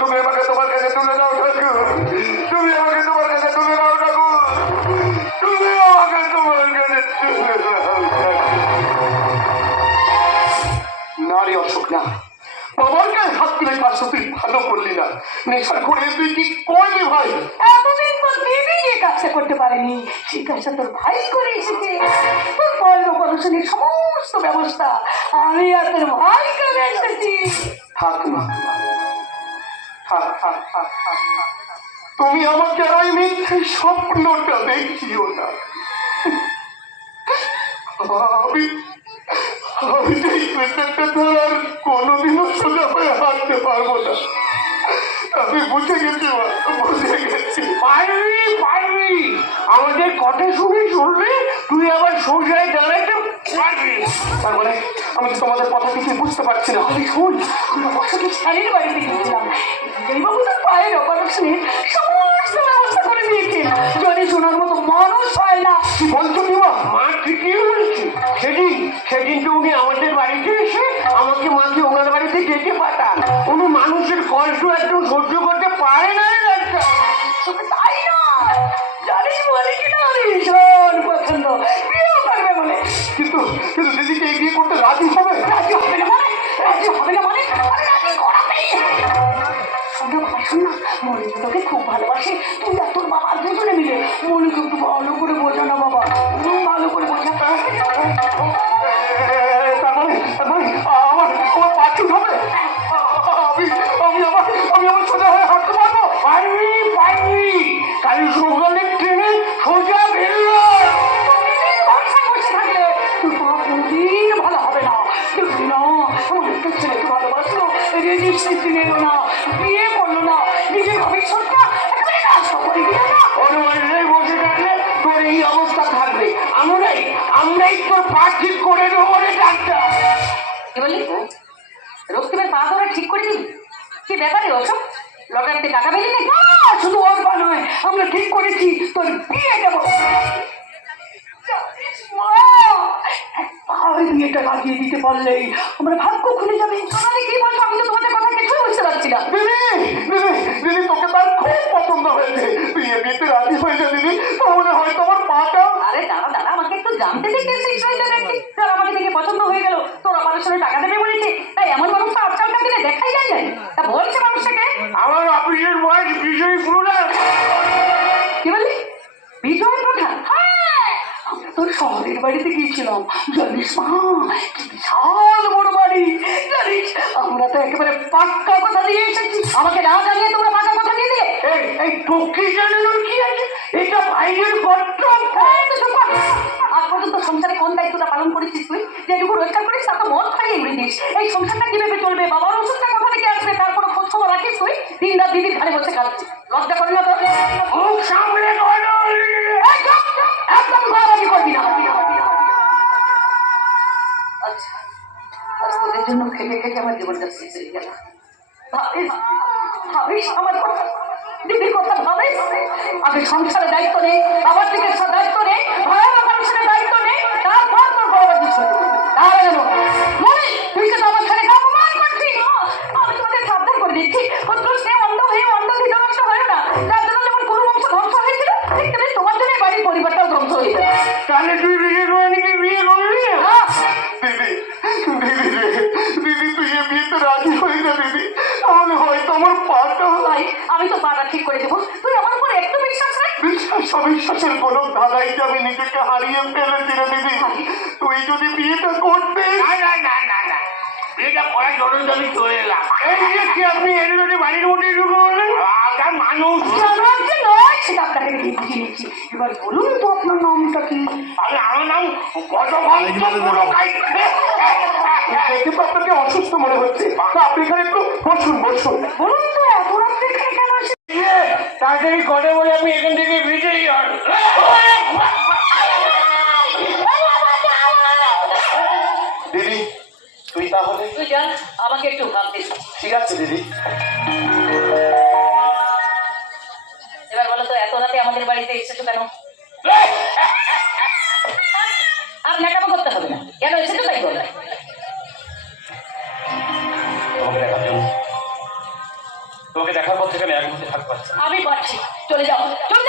তুমি আমাকে তোমার কাছে তুলে দাও ঠাকুর, তুমি আমাকে তোমার কাছে তুলে দাও ঠাকুর, তুমি আমাকে তোমার কাছে তুলে দাও। নারী অসুখ না, বাবার গায়ে হাত তুলে পারছ, তুই ভালো করলি না। নেশা করে তুই কি করবি ভাই? এতদিন পর দেবী যে কাজটা করতে পারেনি, সেই কাজটা তোর ভাই করে এসেছে। তোর পয়লা প্রদর্শনীর সমস্ত ব্যবস্থা আমি আর তোর ভাই করে এসেছি। থাক মা, থাক থাক থাক থাক। তুমি আমাকে আর ওই মিথ্যে স্বপ্নটা দেখিও না। আমি আমি এই পেটেরটা ধরার কোনোদিনও সোজা হয়ে হাঁটতে পারবো না। আমি বুঝে গেছি মা, বুঝে গেছি। পারবি পারবি, আমাদের কথা শুনে চলবে, তুই আবার সোজায় দাঁড়াতে পারবি। তার মানে আমি তো তোমাদের কথা কিছু বুঝতে পারছি না। আমি শোন, আমরা বছরকে স্যারের বাড়িতে গিয়েছিলাম, বাবু তোর পায়ের অপারেশনের সমস্ত ব্যবস্থা করে দিয়েছেন। যদি শোনার মতো মানুষ হয় না। কি বলছো মা? মা ঠিকই বলছি। সেদিন তো উনি আমাদের বাড়িতে এসে আমাকে মাকে ওনার বাড়িতে ডেকে পাঠান। উনি মানুষের কষ্ট একদম সহ্য করতে পারে না। তাই না, জানিস বলে কিনা আমি ভীষণ পছন্দ, বিয়ে করবে বলে। কিন্তু কিন্তু দিদিকে এই বিয়ে করতে রাজি হবে? রাজি হবে না মানে, রাজি হবে না মানে, আমি রাজি করাতেই। শোন না বাবা, শোন না, মনে তোকে খুব ভালোবাসে। তুই আর তোর বাবা দুজনে মিলে মনেকে একটু ভালো করে বোঝা না বাবা, ভালো করে বোঝা। তার মানে আমার আমার পার্টি হবে? আমি আমার সোজা হয়ে হাঁটতে পারবো? পারবি পারবি, কাল সকালে ট্রেনে সোজা বেরো। বসে থাকলে তোর বাবা কোনদিন ভালো হবে না। দেখবি না, আমার একটা ছেলেকে ভালোবাসলো, রেজিস্ট্রি নিল না, বিয়ে করলো না, নিজের ভবিষ্যৎটা একেবারে নষ্ট করে দিল না। ওর বাড়িতে বসে থাকলে তোর এই অবস্থা থাকবে। আমরাই তোর পা ঠিক করে দেবো রে ডাক্তার। কি বললি? রক্তিমের পা ধরে ঠিক করে দিবি? কি ব্যাপারে ওসব? লটারিতে টাকা পেলি না? শুধু ওর পা নয়, আমরা ঠিক করেছি তোর বিয়ে দেবো। বিয়েটা লাগিয়ে দিতে পারলেই আমরা ভাগ্য খুলে যাবে। কি বলছো? আমি তো তোমাদের কথা কিছুই বুঝতে পারছি না। দিদি তোকে তার খুব পছন্দ হয়েছে, বিয়েতে রাজি হয়ে যা দিদি, তাহলে হয়তো আমার পাটা। আরে দাঁড়া দাঁড়া, আমাকে একটু জানতে দিতে শেষ হয়ে যাবে। তোর আমাকে দেখে পছন্দ হয়ে গেল, তোর অপারেশনে টাকা দেবে বলেছে, তাই এমন মানুষ তো আজকালকার দিনে দেখাই যায় না। তা বলছে মানুষটাকে আমার অফিসের বয়স বিজয়ী পুরুলা। কি বললি? বিজয় প্রধান? হ্যাঁ, আমরা তোর শহরের বাড়িতে গিয়েছিলাম, জানিস মা, কি বিশাল বড় বাড়ি। জানিস আমরা তো একেবারে পাক্কা কথা দিয়ে এসেছি, আমাকে না জানিয়ে তোমরা পাক্কা কথা দিয়ে দিয়ে। এই টুকি জানানোর কি আছে? এটা বাইরের গর্ত। আজ পর্যন্ত সংসারে কোন দায়িত্বটা পালন করেছিস তুই? যেটুকু রোজগার করিস তা তো মদ খাইয়ে উড়ে দিস। এই সংসারটা কিভাবে চলবে, বাবার ওষুধটা কোথা থেকে আসবে, তার কোনো খোঁজ খবর রাখিস তুই? দিন রাত দিদির ঘরে বসে খাচ্ছিস, লজ্জা করে না তোর? মুখ সামলে বলো। এই চুপ, একদম গলাবাজি করবি না। আচ্ছা, আজ তোদের জন্য খেতে খেতে আমার জীবনটা শেষ হয়ে গেল। ভাবিস আমার কথা, দিদির কথা ভাবিস? আগে সংসারের দায়িত্ব নেই, আমার দিকে দায়িত্ব নেই, ভয়াবহ মানুষের দায়িত্ব নেই, তারপর তোর গলাবাজি শুরু করবি। তাহলে যেন মনে তুই তো আমার ছেলেকে অপমান করছিস। আমি তোমাদের সাবধান করে দিচ্ছি, পুত্র স্নেহ অন্ধ হয়ে অন্ধ ধীরবংশ হয় না। তার জন্য যেমন গুরু বংশ ধ্বংস হয়েছিল, ঠিক তেমনি তোমার জন্য বাড়ির পরিবারটাও ধ্বংস হয়ে যাবে। তাহলে তুই বিয়ে করে নিবি, বিয়ে করবি? দিদি তুই বিয়েতে রাজি হয়ে যা দিদি, তাহলে হয়তো আমার পাটা। ভাই, আমি তো পাটা ঠিক করে দেবো, তুই আমার উপর একটু বিশ্বাস রাখ। বিশ্বাসের কোনো ধাঁধাইতে আমি নিজেকে হারিয়ে ফেলেছি রে দিদি। তুই যদি বিয়েটা করতে। না, বিয়েটা করার জন্য আমি চলে এলাম। এই যে কি আপনি এর যদি বাড়ির মধ্যে ঢুকে বলেন মানুষ জানার যে নয় সেটা আপনাকে বুঝিয়ে নিচ্ছি। এবার বলুন তো আপনার নামটা কি? আমার নাম দেখে তো আপনাকে অসুস্থ মনে হচ্ছে, আপনি এখানে একটু বসুন। বলুন তো এত রাত্রে এখানে কেন এসে? তাড়াতাড়ি করে বলে আপনি এখান থেকে বিজয়ী হন। দিদি তুই তাহলে তুই যা, আমাকে একটু ভাবতে দে। ঠিক আছে দিদি। এবার বলো তো এত রাতে আমাদের বাড়িতে এসেছো কেন? আর ন্যাকামো করতে হবে না, কেন এসেছো তাই বল। তোমাকে দেখার পর থেকে আমি এক মুহূর্তে থাকতে পারছি না। আমি পারছি, চলে যাও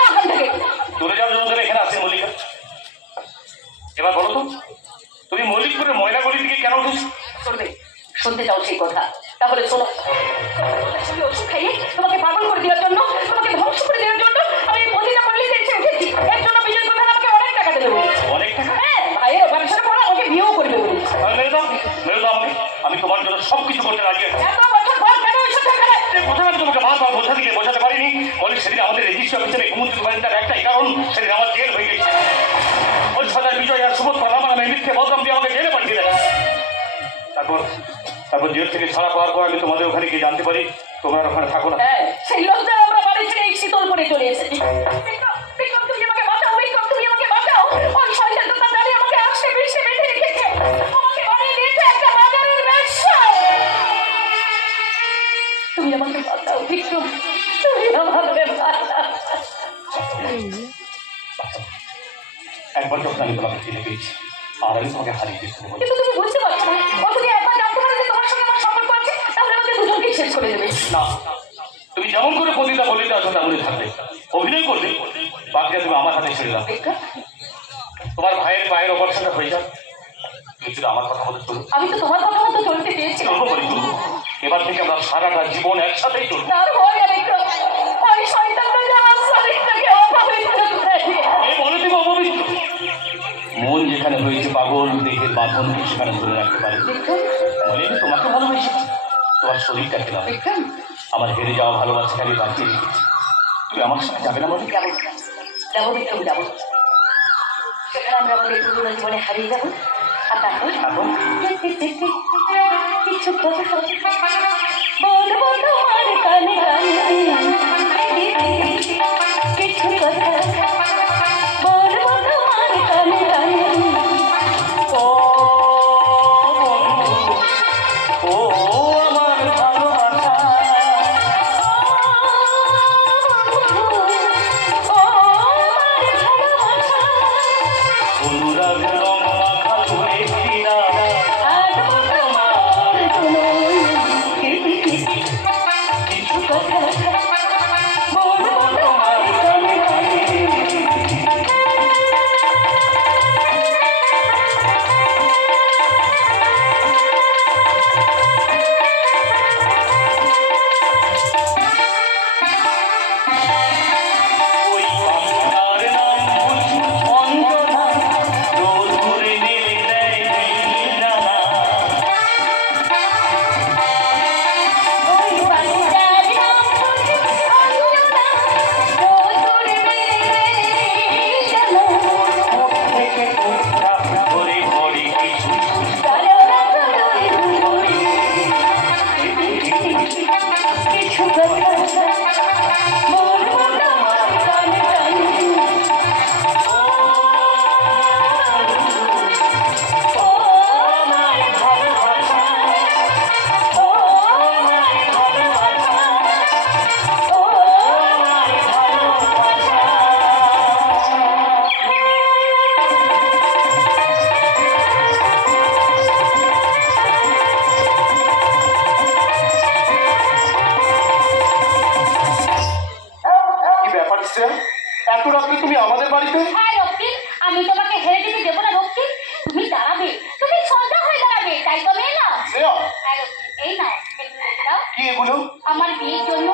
ওখান থেকে। চলে যাওয়ার জন্য তুমি এখানে আছি মল্লিকা। এবার বলো তো, তুমি মল্লিকপুরের ময়লা গলি থেকে কেন উঠেছো? শুনবে, শুনতে চাও সেই কথা? তাহলে শোনো। ওষুধ খাইয়ে তোমাকে পাগল করে দেওয়ার জন্য, তোমাকে ধ্বংস করে দেওয়ার জন্য আমি মহিলা পল্লীতে এসে উঠেছি। এর জন্য বিজয় প্রধান আমাকে অনেক টাকা দেবে বলেছে। অনেক টাকা? হ্যাঁ, ভাইয়ের অপারেশন পরে ওকে বিয়েও করবে বলেছে। মেরে দাও আমাকে, আমি তোমার জন্য সবকিছু করতে রাজি আছি। এত বছর পর কেন এসে থাকবে? কথা আমি তোমাকে বারবার বোঝাতে পারিনি। অনেক সেদিন আমাদের রেজিস্ট্রি অফিসে ঘুমন্ত পারেন, তার একটাই কারণ, সেদিন আমার জেল হয়ে গেছে। ওই সদার বিজয় আর সুবোধ পালাম, আমি মিথ্যে বদনাম দিয়ে আমাকে জেলে পাঠিয়ে দেয়। তারপর জেল থেকে ছাড়া পাওয়ার পর আমি তোমাদের ওখানে গিয়ে জানতে পারি তোমরা ওখানে থাকো না। হ্যাঁ, সেই লজ্জায় আমরা বাড়ি ছেড়ে এই শীতল করে চলে এসেছি। বিক্রম, তুমি আমাকে বাঁচাও, বিক্রম, তুমি আমাকে বাঁচাও। ওই শয়তানটা জানি আমাকে আজকে বেশি বেঁধে রেখেছে, আমাকে বানিয়ে দিয়েছে একটা বাজারের ব্যবসা। তুমি আমাকে বাঁচাও বিক্রম, তুমি আমাকে বাঁচাও। একবার যখন আমি তোমাকে ফিরে পেয়েছি, আর আমি তোমাকে হারিয়ে দিয়েছি। কিন্তু তুমি বুঝতে পারছো না, ও যদি একবার জানতে পারে যে তোমার সঙ্গে আমার সম্পর্ক আছে, তাহলে আমাদের দুজনকেই শেষ করে দেবে। না, তুমি যেমন করে প্রতিটা বলিতে আসো তেমনই থাকবে, অভিনয় করবে, বাকিটা তুমি আমার হাতে ছেড়ে দাও। বিক্রম, তোমার ভাইয়ের পায়ের অপারেশনটা হয়ে যাক, তুমি শুধু আমার কথা মতো চলো। আমি তো তোমার কথা মতো চলতে চেয়েছি। চলবো বলি চলবো, এবার থেকে আমরা সারাটা জীবন একসাথেই চলবো। তার হয় না বিক্রম, ওই শয়তানটা যে আমার শরীরটাকে অপবিত্র করে দিয়েছে। এই বলে দিব অপবিত্র? মন যেখানে হয়েছে পাগল, দেহের বাঁধনকে সেখানে ধরে রাখতে পারে। বিক্রম, বলে তোমাকে ভালোবেসেছি, তোমার শরীরটা খেলাম, বিক্রম, আমার হেরে যাওয়া ভালোবাসাকে আমি বাঁচিয়ে রেখেছি। তুমি আমার সঙ্গে যাবে না বলে? যাবো, যাবো বিক্রম, যাবো। সেখানে আমরা আমাদের পুরোনো জীবনে হারিয়ে যাবো। আর তারপর এখন কিছু কথা বলবো তোমার কানে কানে, কিছু কথা বলবো তোমার কানে কানে। ও আমার ভালোবাসা, অনুরাগ রং মাখা ধরে কিনা একদম এলো শ্রেয়া, এই না এগুলো রেখে দাও। কি এগুলো? আমার বিয়ের জন্য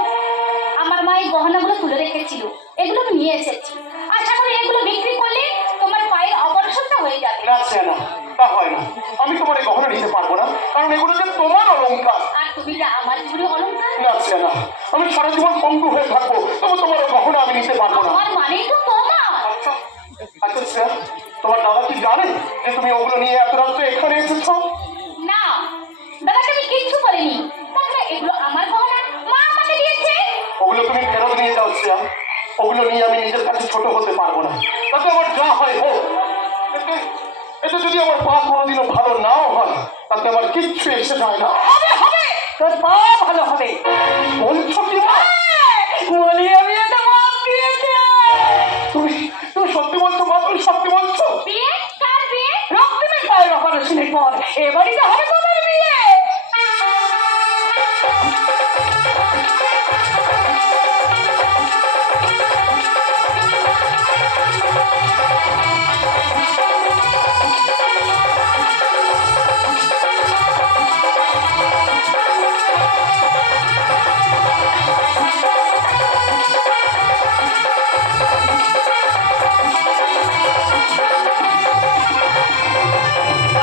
আমার মা এই গহনাগুলো তুলে রেখেছিল, এগুলো আমি নিয়ে এসেছি। আশা করি এগুলো বিক্রি করলে তোমার পায়ের অপারেশনটা হয়ে যাবে। না শ্রেয়া, না, তা হয় না। আমি তোমার এই গহনা নিতে পারবো না, কারণ এগুলো যে তোমার অলংকার। আর তুমি যে আমার চুরি অলংকার। না শ্রেয়া, না, আমি সারা জীবন পঙ্গু হয়ে থাকবো, তবু তোমার ওই গহনা আমি নিতে পারবো না। আমার মানেই তো তোমার। আচ্ছা আচ্ছা শ্রেয়া, তোমার দাদা কি জানে যে তুমি ওগুলো নিয়ে এত রাত্রে এখানে এসেছো? না, দাদাকে আমি কিচ্ছু বলিনি। তাহলে এগুলো আমার গহনা, মা আমাকে দিয়েছে। ওগুলো তুমি ফেরত নিয়ে যাও শ্রেয়া, ওগুলো নিয়ে আমি নিজের কাছে ছোট হতে পারবো না। তাতে আমার যা হয় হোক, এতে যদি আমার পা কোনোদিনও ভালো নাও হয়, তাতে আমার কিচ্ছু এসে যায় না। হবে হবে, তোর পা ভালো হবে। বলছো কি মা? বলি আমি এটা মাপ দিয়েছে। তুমি তুমি সত্যি বলছো মা? তুমি সত্যি বলছো? বিয়ে? কার বিয়ে? রক্তিমের পায়ের অপারেশনের পর এবারই তো হবে তোমার বিয়ে।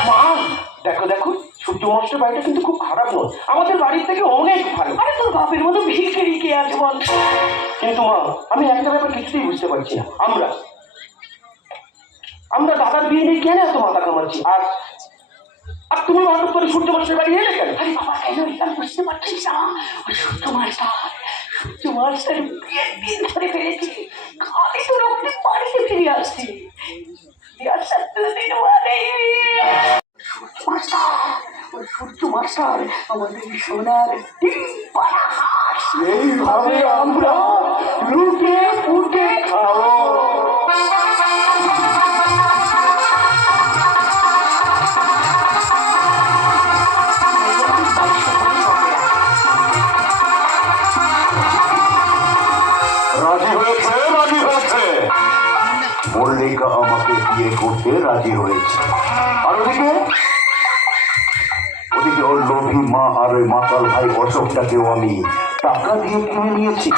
মা, দেখো দেখো, সূর্য মশাইয়ের বাড়িটা কিন্তু খুব খারাপ নয়, আমাদের বাড়ির থেকে অনেক ভালো। আরে তোর বাপের মতো ভিখারি কে আছে বল? কিন্তু মা, আমি একটা ব্যাপার কিছুতেই বুঝতে পারছি না। আমরা দাদার বিয়ে নিয়ে কেন এত মাথা কামাচ্ছি? আর আর তুমি হঠাৎ করে সূর্য মশাইয়ের বাড়ি এলে কেন? আরে বাবা, কেন এটা বুঝতে পারছিস না? ওই সূর্য মাস্টার বিয়ের দিন ধরে ফেলেছি, খালি তো রক্তিম বাড়িতে ফিরে আসছি। আসার দুদিন বাদেই সূর্য মাস্টার আমাদের সোনার ডিম পাড়া হাঁস। এইভাবে আমরা লুটে পুটে খাবো। রাজি হয়েছে, রাজি হয়েছে। মল্লিকা আমাকে বিয়ে করতে রাজি হয়েছে। আর ওদিকে ওদিকে ওর লোভী মা আর ওই মাতাল ভাই অশোকটাকেও আমি টাকা দিয়ে কিনে নিয়েছি।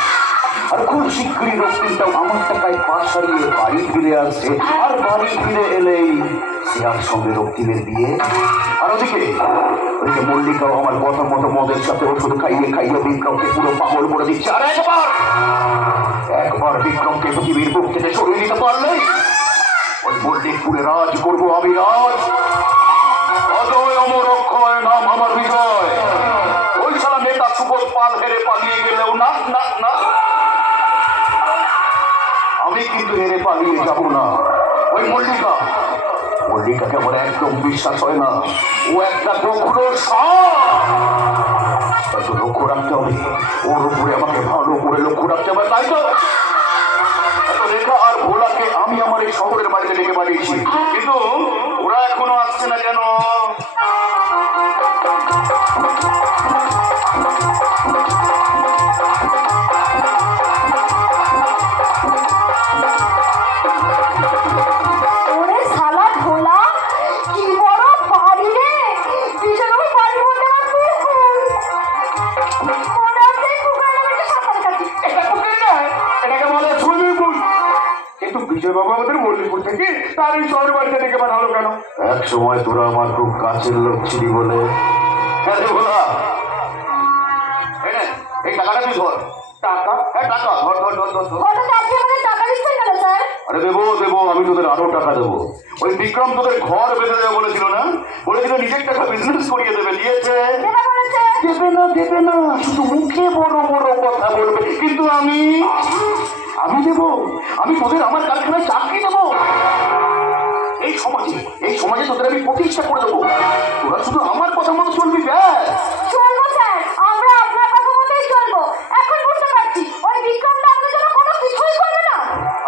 আর খুব শীঘ্রই রক্তিমটাও আমার টাকায় পাশ হারিয়ে বাড়ি ফিরে আসছে। আর বাড়ি ফিরে এলেই শ্রেয়ার সঙ্গে রক্তিমের বিয়ে। আর ওদিকে মল্লিকাও আমার কথা মতো মদের সাথে ওষুধ খাইয়ে খাইয়ে বিক্রমকে পুরো পাগল করে দিচ্ছে। আর একবার বিক্রমকে পৃথিবীর বুক থেকে সরিয়ে নিতে পারলেই ওই মল্লিকপুরে রাজ করবো আমি, রাজ। অজয় অমর অক্ষয় নাম আমার বিজয়। ওই সালা নেতা সুবোধ পাল হেরে পালিয়ে গেলেও না না না, আমি কিন্তু হেরে পালিয়ে যাব না। ওই মল্লিকাকে আমার একদম বিশ্বাস হয় না। ও একটা দক্ষর সাপ, লক্ষ্য রাখতে হবে ওর উপরে, আমাকে ভালো করে লক্ষ্য রাখতে হবে। তাই তো রেখা আর ভোলাকে আমি আমার এই শহরের বাড়িতে ডেকে পাঠিয়েছি, কিন্তু ওরা এখনো আসছে না কেন? বিজয়বাবু আমাদের মল্লিকপুর থেকে তার ওই শহরের বাড়িতে ডেকে পাঠালো কেন? এক সময় তোরা আমার খুব কাছের লোক ছিলি বলে। এই টাকাটা তুই ধর। টাকা? হ্যাঁ টাকা, ধর ধর ধর ধর। আরে দেবো দেবো, আমি তোদের আরো টাকা দেবো। ওই বিক্রম তোদের ঘর বেঁধে দেবে বলেছিল না? বলেছিল নিজের টাকা বিজনেস করিয়ে দেবে, দিয়েছে? দেবে না, শুধু মুখে বড় বড় কথা বলবে, কিন্তু আমি দেবো। আমি তোদের আমার কারখানায় চাকরি দেবো। এই সমাজে তোদের আমি প্রতিষ্ঠা করে দেবো। তোরা শুধু আমার কথা মতো চলবি, ব্যাস। চলবো স্যার, আমরা আপনার কথা মতোই চলবো। এখন বুঝতে পারছি ওই বিক্রমটা আমাদের জন্য কোনো কিছুই করবে না।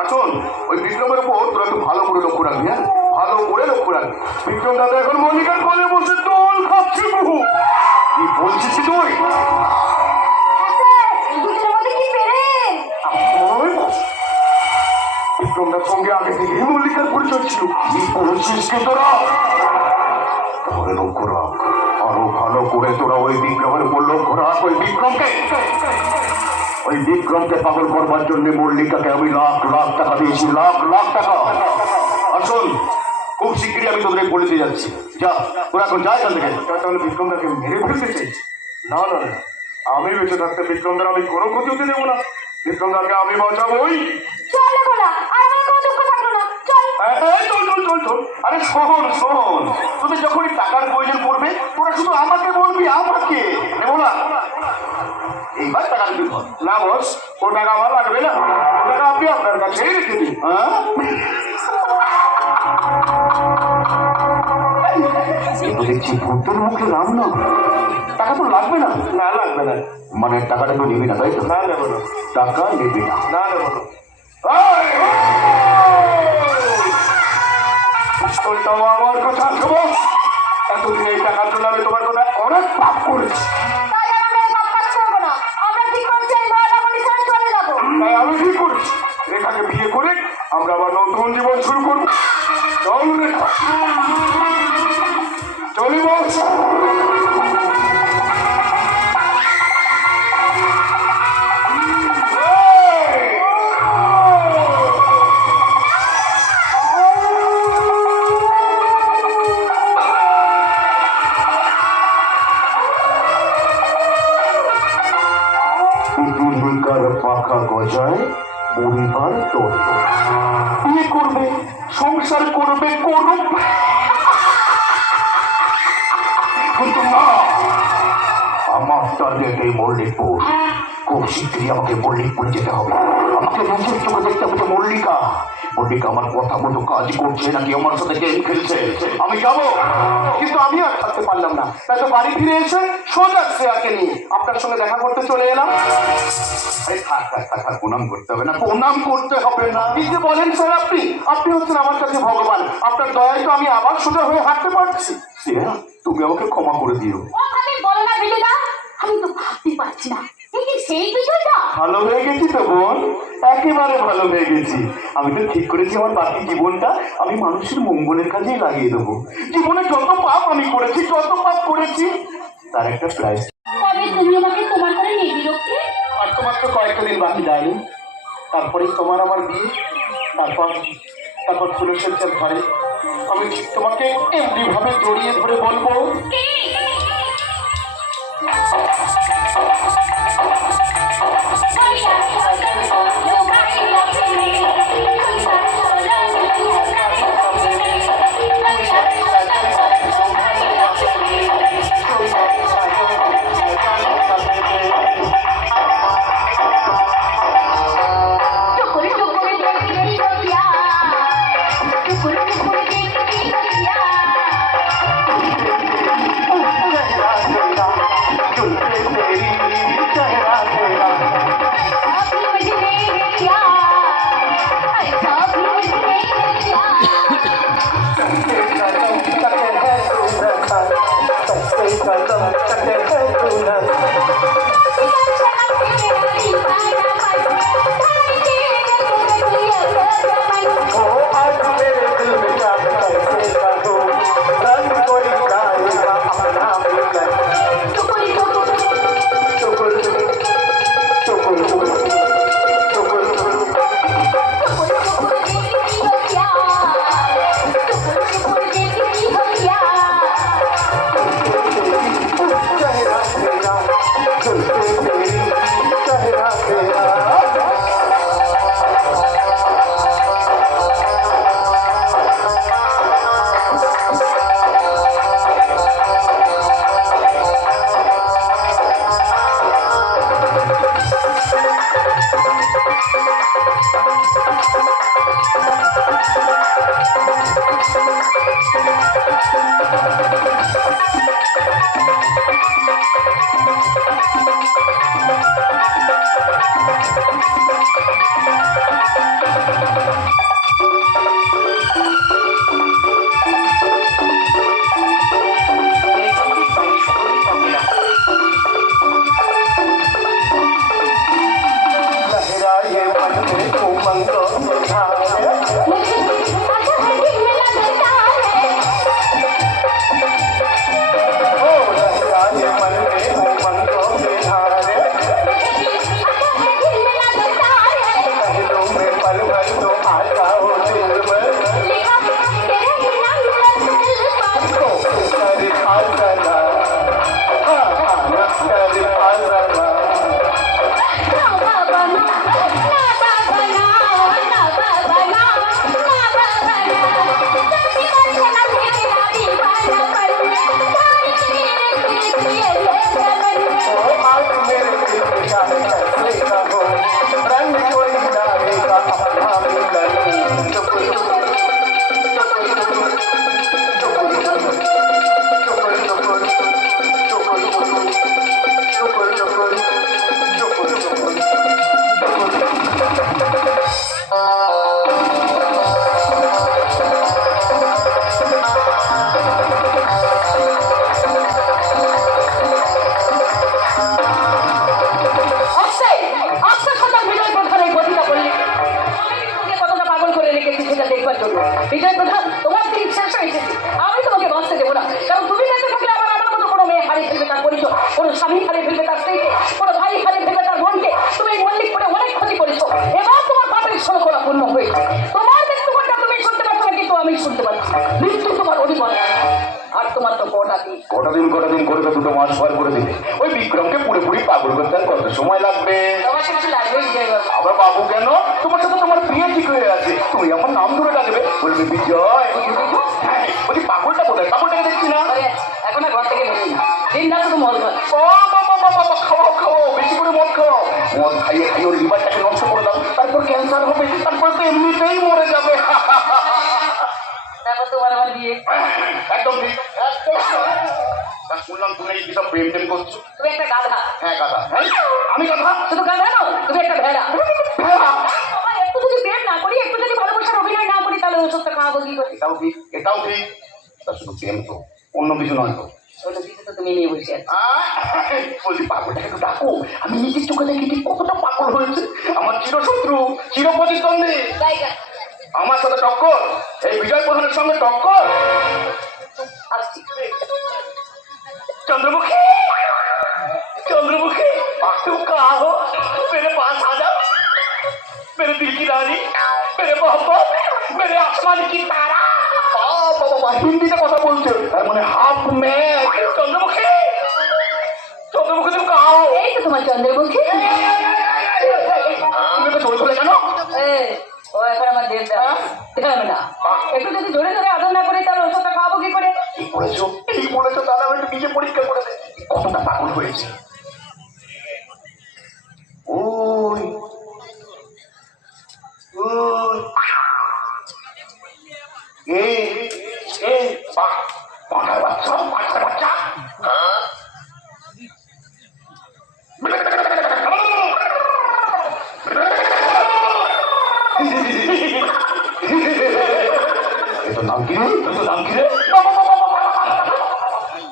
আসুন, ওই বিক্রমের উপর তোরা একটু ভালো করে লক্ষ্য রাখবি। হ্যাঁ, ভালো করে লক্ষ্য রাখবি। বিক্রম দাদা এখন মল্লিকার কলে বসে দোল খাচ্ছি। বহু কি বলছিস তুই? বিক্রমদার সঙ্গে আগে থেকে মল্লিকার পরিচয় ছিল। কি বলছিস কি তোরা? তাহলে লক্ষ্য রাখ। করে তোরা ওই বিক্রমের উপর লক্ষ্য রাখ। ওই বিক্রমকে পাগল করবার জন্য মল্লিকাকে আমি লাখ লাখ টাকা দিয়েছি, লাখ লাখ টাকা। আসুন, খুব শিগগিরই আমি তোদের বলে দিয়ে যাচ্ছি। যা, তোরা এখন যা এখান থেকে। তাহলে বিক্রমদাকে মেরে ফেলতে চাইছি? না না না, আমি বেঁচে থাকতে বিক্রমদার আমি কোনো ক্ষতি হতে দেবো না। বিক্রমদাকে আমি বাঁচাবোই। আরে শোন শোন, তোদের যখনই টাকার প্রয়োজন পড়বে তোরা শুধু আমাকে বলবি, আমাকে বলা। এইবার টাকা দিবি না বস, ও টাকা আমার লাগবে না, ও টাকা আপনি আপনার কাছেই রেখে দিন। হ্যাঁ, দেখছি ভূতের মুখে রাম না। টাকা তো লাগবে না? না লাগবে না। মানে টাকাটা তো নিবি না, তাই তো? না নেবো না। টাকা নিবি না? না নেবো না। আমার কথা শোনো, এতদিন এই টাকার জন্য আমি তোমার কথা অনেক পাপ করেছি। তাই আমি ঠিক করেছি, রেখাকে বিয়ে করে আমরা আবার নতুন জীবন শুরু করবো। চল রেখা, চলি বস। পাখা গজায় পরিবার তোর বিয়ে করবে, সংসার করবে, করুক, কিন্তু না, আমার টার্গেট এই মল্লিকপুর। খুব শীঘ্রই আমাকে মল্লিকপুরে যেতে হবে। আমাকে নিজের চোখে দেখতে হবে মল্লিকা আমার কথা মতো কাজ করছে নাকি আমার সাথে গেম খেলছে। আমি যাবো, কিন্তু আমি আর থাকতে পারলাম না। তাই তো বাড়ি ফিরে এসে সোজা শ্রেয়াকে নিয়ে আপনার সঙ্গে দেখা করতে চলে এলাম। আরে থাক থাক থাক, প্রণাম করতে হবে না, প্রণাম করতে হবে না। কি যে বলেন স্যার আপনি? আপনি হচ্ছেন আমার কাছে ভগবান। আপনার দয়ায় তো আমি আবার সোজা হয়ে হাঁটতে পারছি। শ্রেয়া, তুমি আমাকে ক্ষমা করে দিও। আমি তো ভাবতে পারছি না সেই বিষয়টা। ভালো হয়ে গেছি তো বোন, একেবারে ভালো হয়ে গেছি। আমি তো ঠিক করেছি আমার বাকি জীবনটা আমি মানুষের মঙ্গলের কাজেই লাগিয়ে দেবো। জীবনে যত পাপ আমি করেছি, যত পাপ করেছি তার একটা প্রাইস। কবে তুমি আমাকে তোমার করে নিয়ে বিরক্তি? আর তোমার তো কয়েকটা দিন বাকি যায়নি, তারপরেই তোমার আমার বিয়ে। তারপর তুলসের ঘরে আমি ঠিক তোমাকে এমনি ভাবে জড়িয়ে ধরে বলবো, কোনো স্বামী হারিয়ে ফেলবে তার স্ত্রীকে, কোনো ভাই হারিয়ে ফেলবে তার বোনকে। তুমি এই মল্লিকপুরে অনেক ক্ষতি করেছো, এবার তোমার পাপের শোধ পূর্ণ হয়েছে। তোমার মৃত্যুটা তুমি শুনতে পাচ্ছ না, কিন্তু আমি শুনতে পাচ্ছি। মৃত্যু তোমার অধিপন, আর তোমার তো কটা দিন করে তো 2 মাস পর করে দিবে। ওই বিক্রমকে পুরোপুরি পাগল করতে আর কত সময় লাগবে? তোমার কিছু লাগবে আবার বাবু কেন? তোমার সাথে তোমার বিয়ে ঠিক হয়ে আছে, তুমি আমার নাম ধরে ডাকবে, বলবে বিজয়। হ্যাঁ, বলছি পাগলটা কোথায়? পাগলটাকে দেখছি না। এখন আর ঘর থেকে বেরোই না, দিন রাত শুধু মদ খায়। খাওয়াও, বেশি করে মদ খাওয়াও। মদ খাইয়ে ওর লিভারটাকে নষ্ট করে দাও, তারপর ক্যান্সার হবে, তারপর তো এমনিতেই মরে যাবে। তারপর তোমার আমার বিয়ে। একদম ঠিক, একদম। তা শুনলাম তুমি এই সব প্রেম করছো। তুমি একটা গাধা। হ্যাঁ গাধা। হ্যাঁ আমি গাধা? শুধু গাধা নও, তুমি একটা ভেড়া। ভেড়া? বাবা, একটু যদি প্রেম না করি, একটু যদি ভালোবাসার অভিনয় না করি, তাহলে ওষুধটা খাওয়াবো কি করে? এটাও ঠিক, এটাও ঠিক। তা শুধু প্রেম তো, অন্য কিছু নয় তো। ওটা কিছু তো তুমি নিয়ে বসে আছো। বলছি পাগলটাকে একটু ডাকো, আমি নিজের চোখে দেখি ঠিক কতটা পাগল হয়েছে। আমার চিরশত্রু, চিরপ্রতিদ্বন্দ্বী, জায়গা আমার সাথে টক্কর, এই বিজয় প্রধানের সঙ্গে টক্কর। আসছি। चंद्रमुखी, चंद्रमुखी, तुम कहाँ हो? मेरे पास आ जाओ, मेरे दिल की रानी, मेरे मोहब्बत, मेरे आसमान की तारा। बाबा हिंदी में কথা বলছো, তার মানে হাফ ম্যান। চন্দ্রমুখী, চন্দ্রমুখী তুমি कहाँ हो? এই তো তোমার চন্দ্রমুখী। তুমি তো জোর করে কেন? ও এখন আমার দেব দেবে না। একটু যদি জোরে জোরে আদর না করি, তাহলে ওষুধটা খাওয়াবো কি করে? এই বলেছো, তাহলে আমি একটু নিজে পরীক্ষা করে দেখি কতটা পাগল হয়েছে। ওই ওই এই বাচ্চা বাচ্চা বাচ্চা নাম কি রে? নাম কি রে?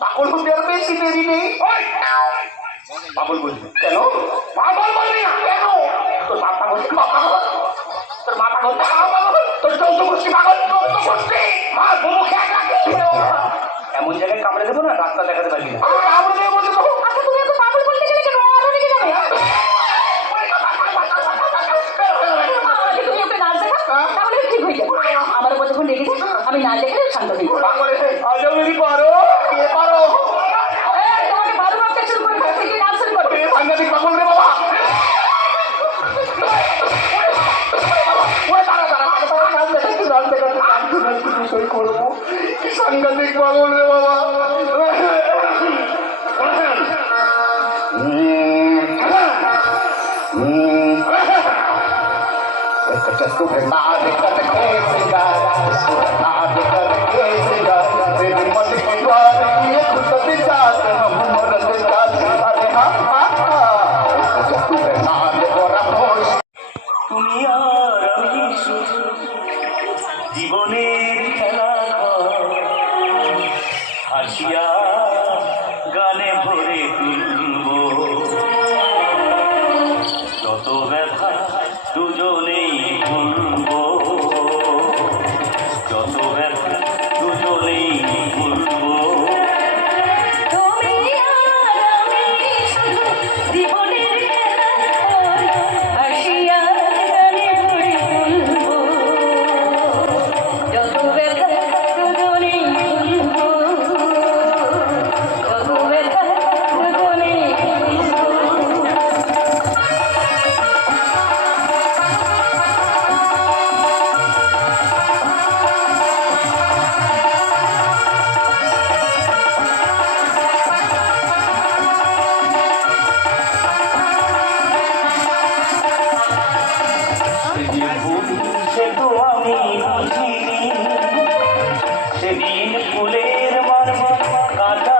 পাগল হতে আর বেশি দেরি নেই। পাগল বলবি কেন? পাগল বলবি না কেন? তোর মা পাগল, তোর মা পাগল, তোর চৌদ্দ গোষ্ঠী পাগল, 14 গোষ্ঠী মার মুখে এমন জায়গায় কামড়ে দেবো না, রাস্তা দেখাতে পারবি না। কামড়ে দেবো বলতে তো। আচ্ছা, তুমি একটু পাগল বলতে গেলে কেন? আরো রেগে যাবে। তুমি ওকে নাচ দেখা, তাহলে ঠিক হয়ে যাবে। আমার উপর যখন রেগে যায়, আমি নাচ দেখলে শান্ত হয়ে যাবো। আজও যদি পারো, কে পারো? তোমাকে ভালো ভাবতে শুরু করে দিয়েছে, কি নাচ শুরু করবে? সাংঘাতিক পাগল রে বাবা। সাংঘাতিক পাগল রে বাবা। তুমি আর আমি শুধু জীবনের খেলা হাসিয়া গানে ভরে তুলব, যত ব্যথা দুজনেই ভুলব, যত ব্যথা দুজনেই ভুলব। তুমি আর আমি শুধু জীবনের খেলা হাসিয়া গানে ভরে তুলব, যত ব্যথা দুজনেই ভুলব, যত ব্যথা দুজনেই ভুলব। সে তো আমি বুঝিনি, সেদিন ফুলের মারমা কাটা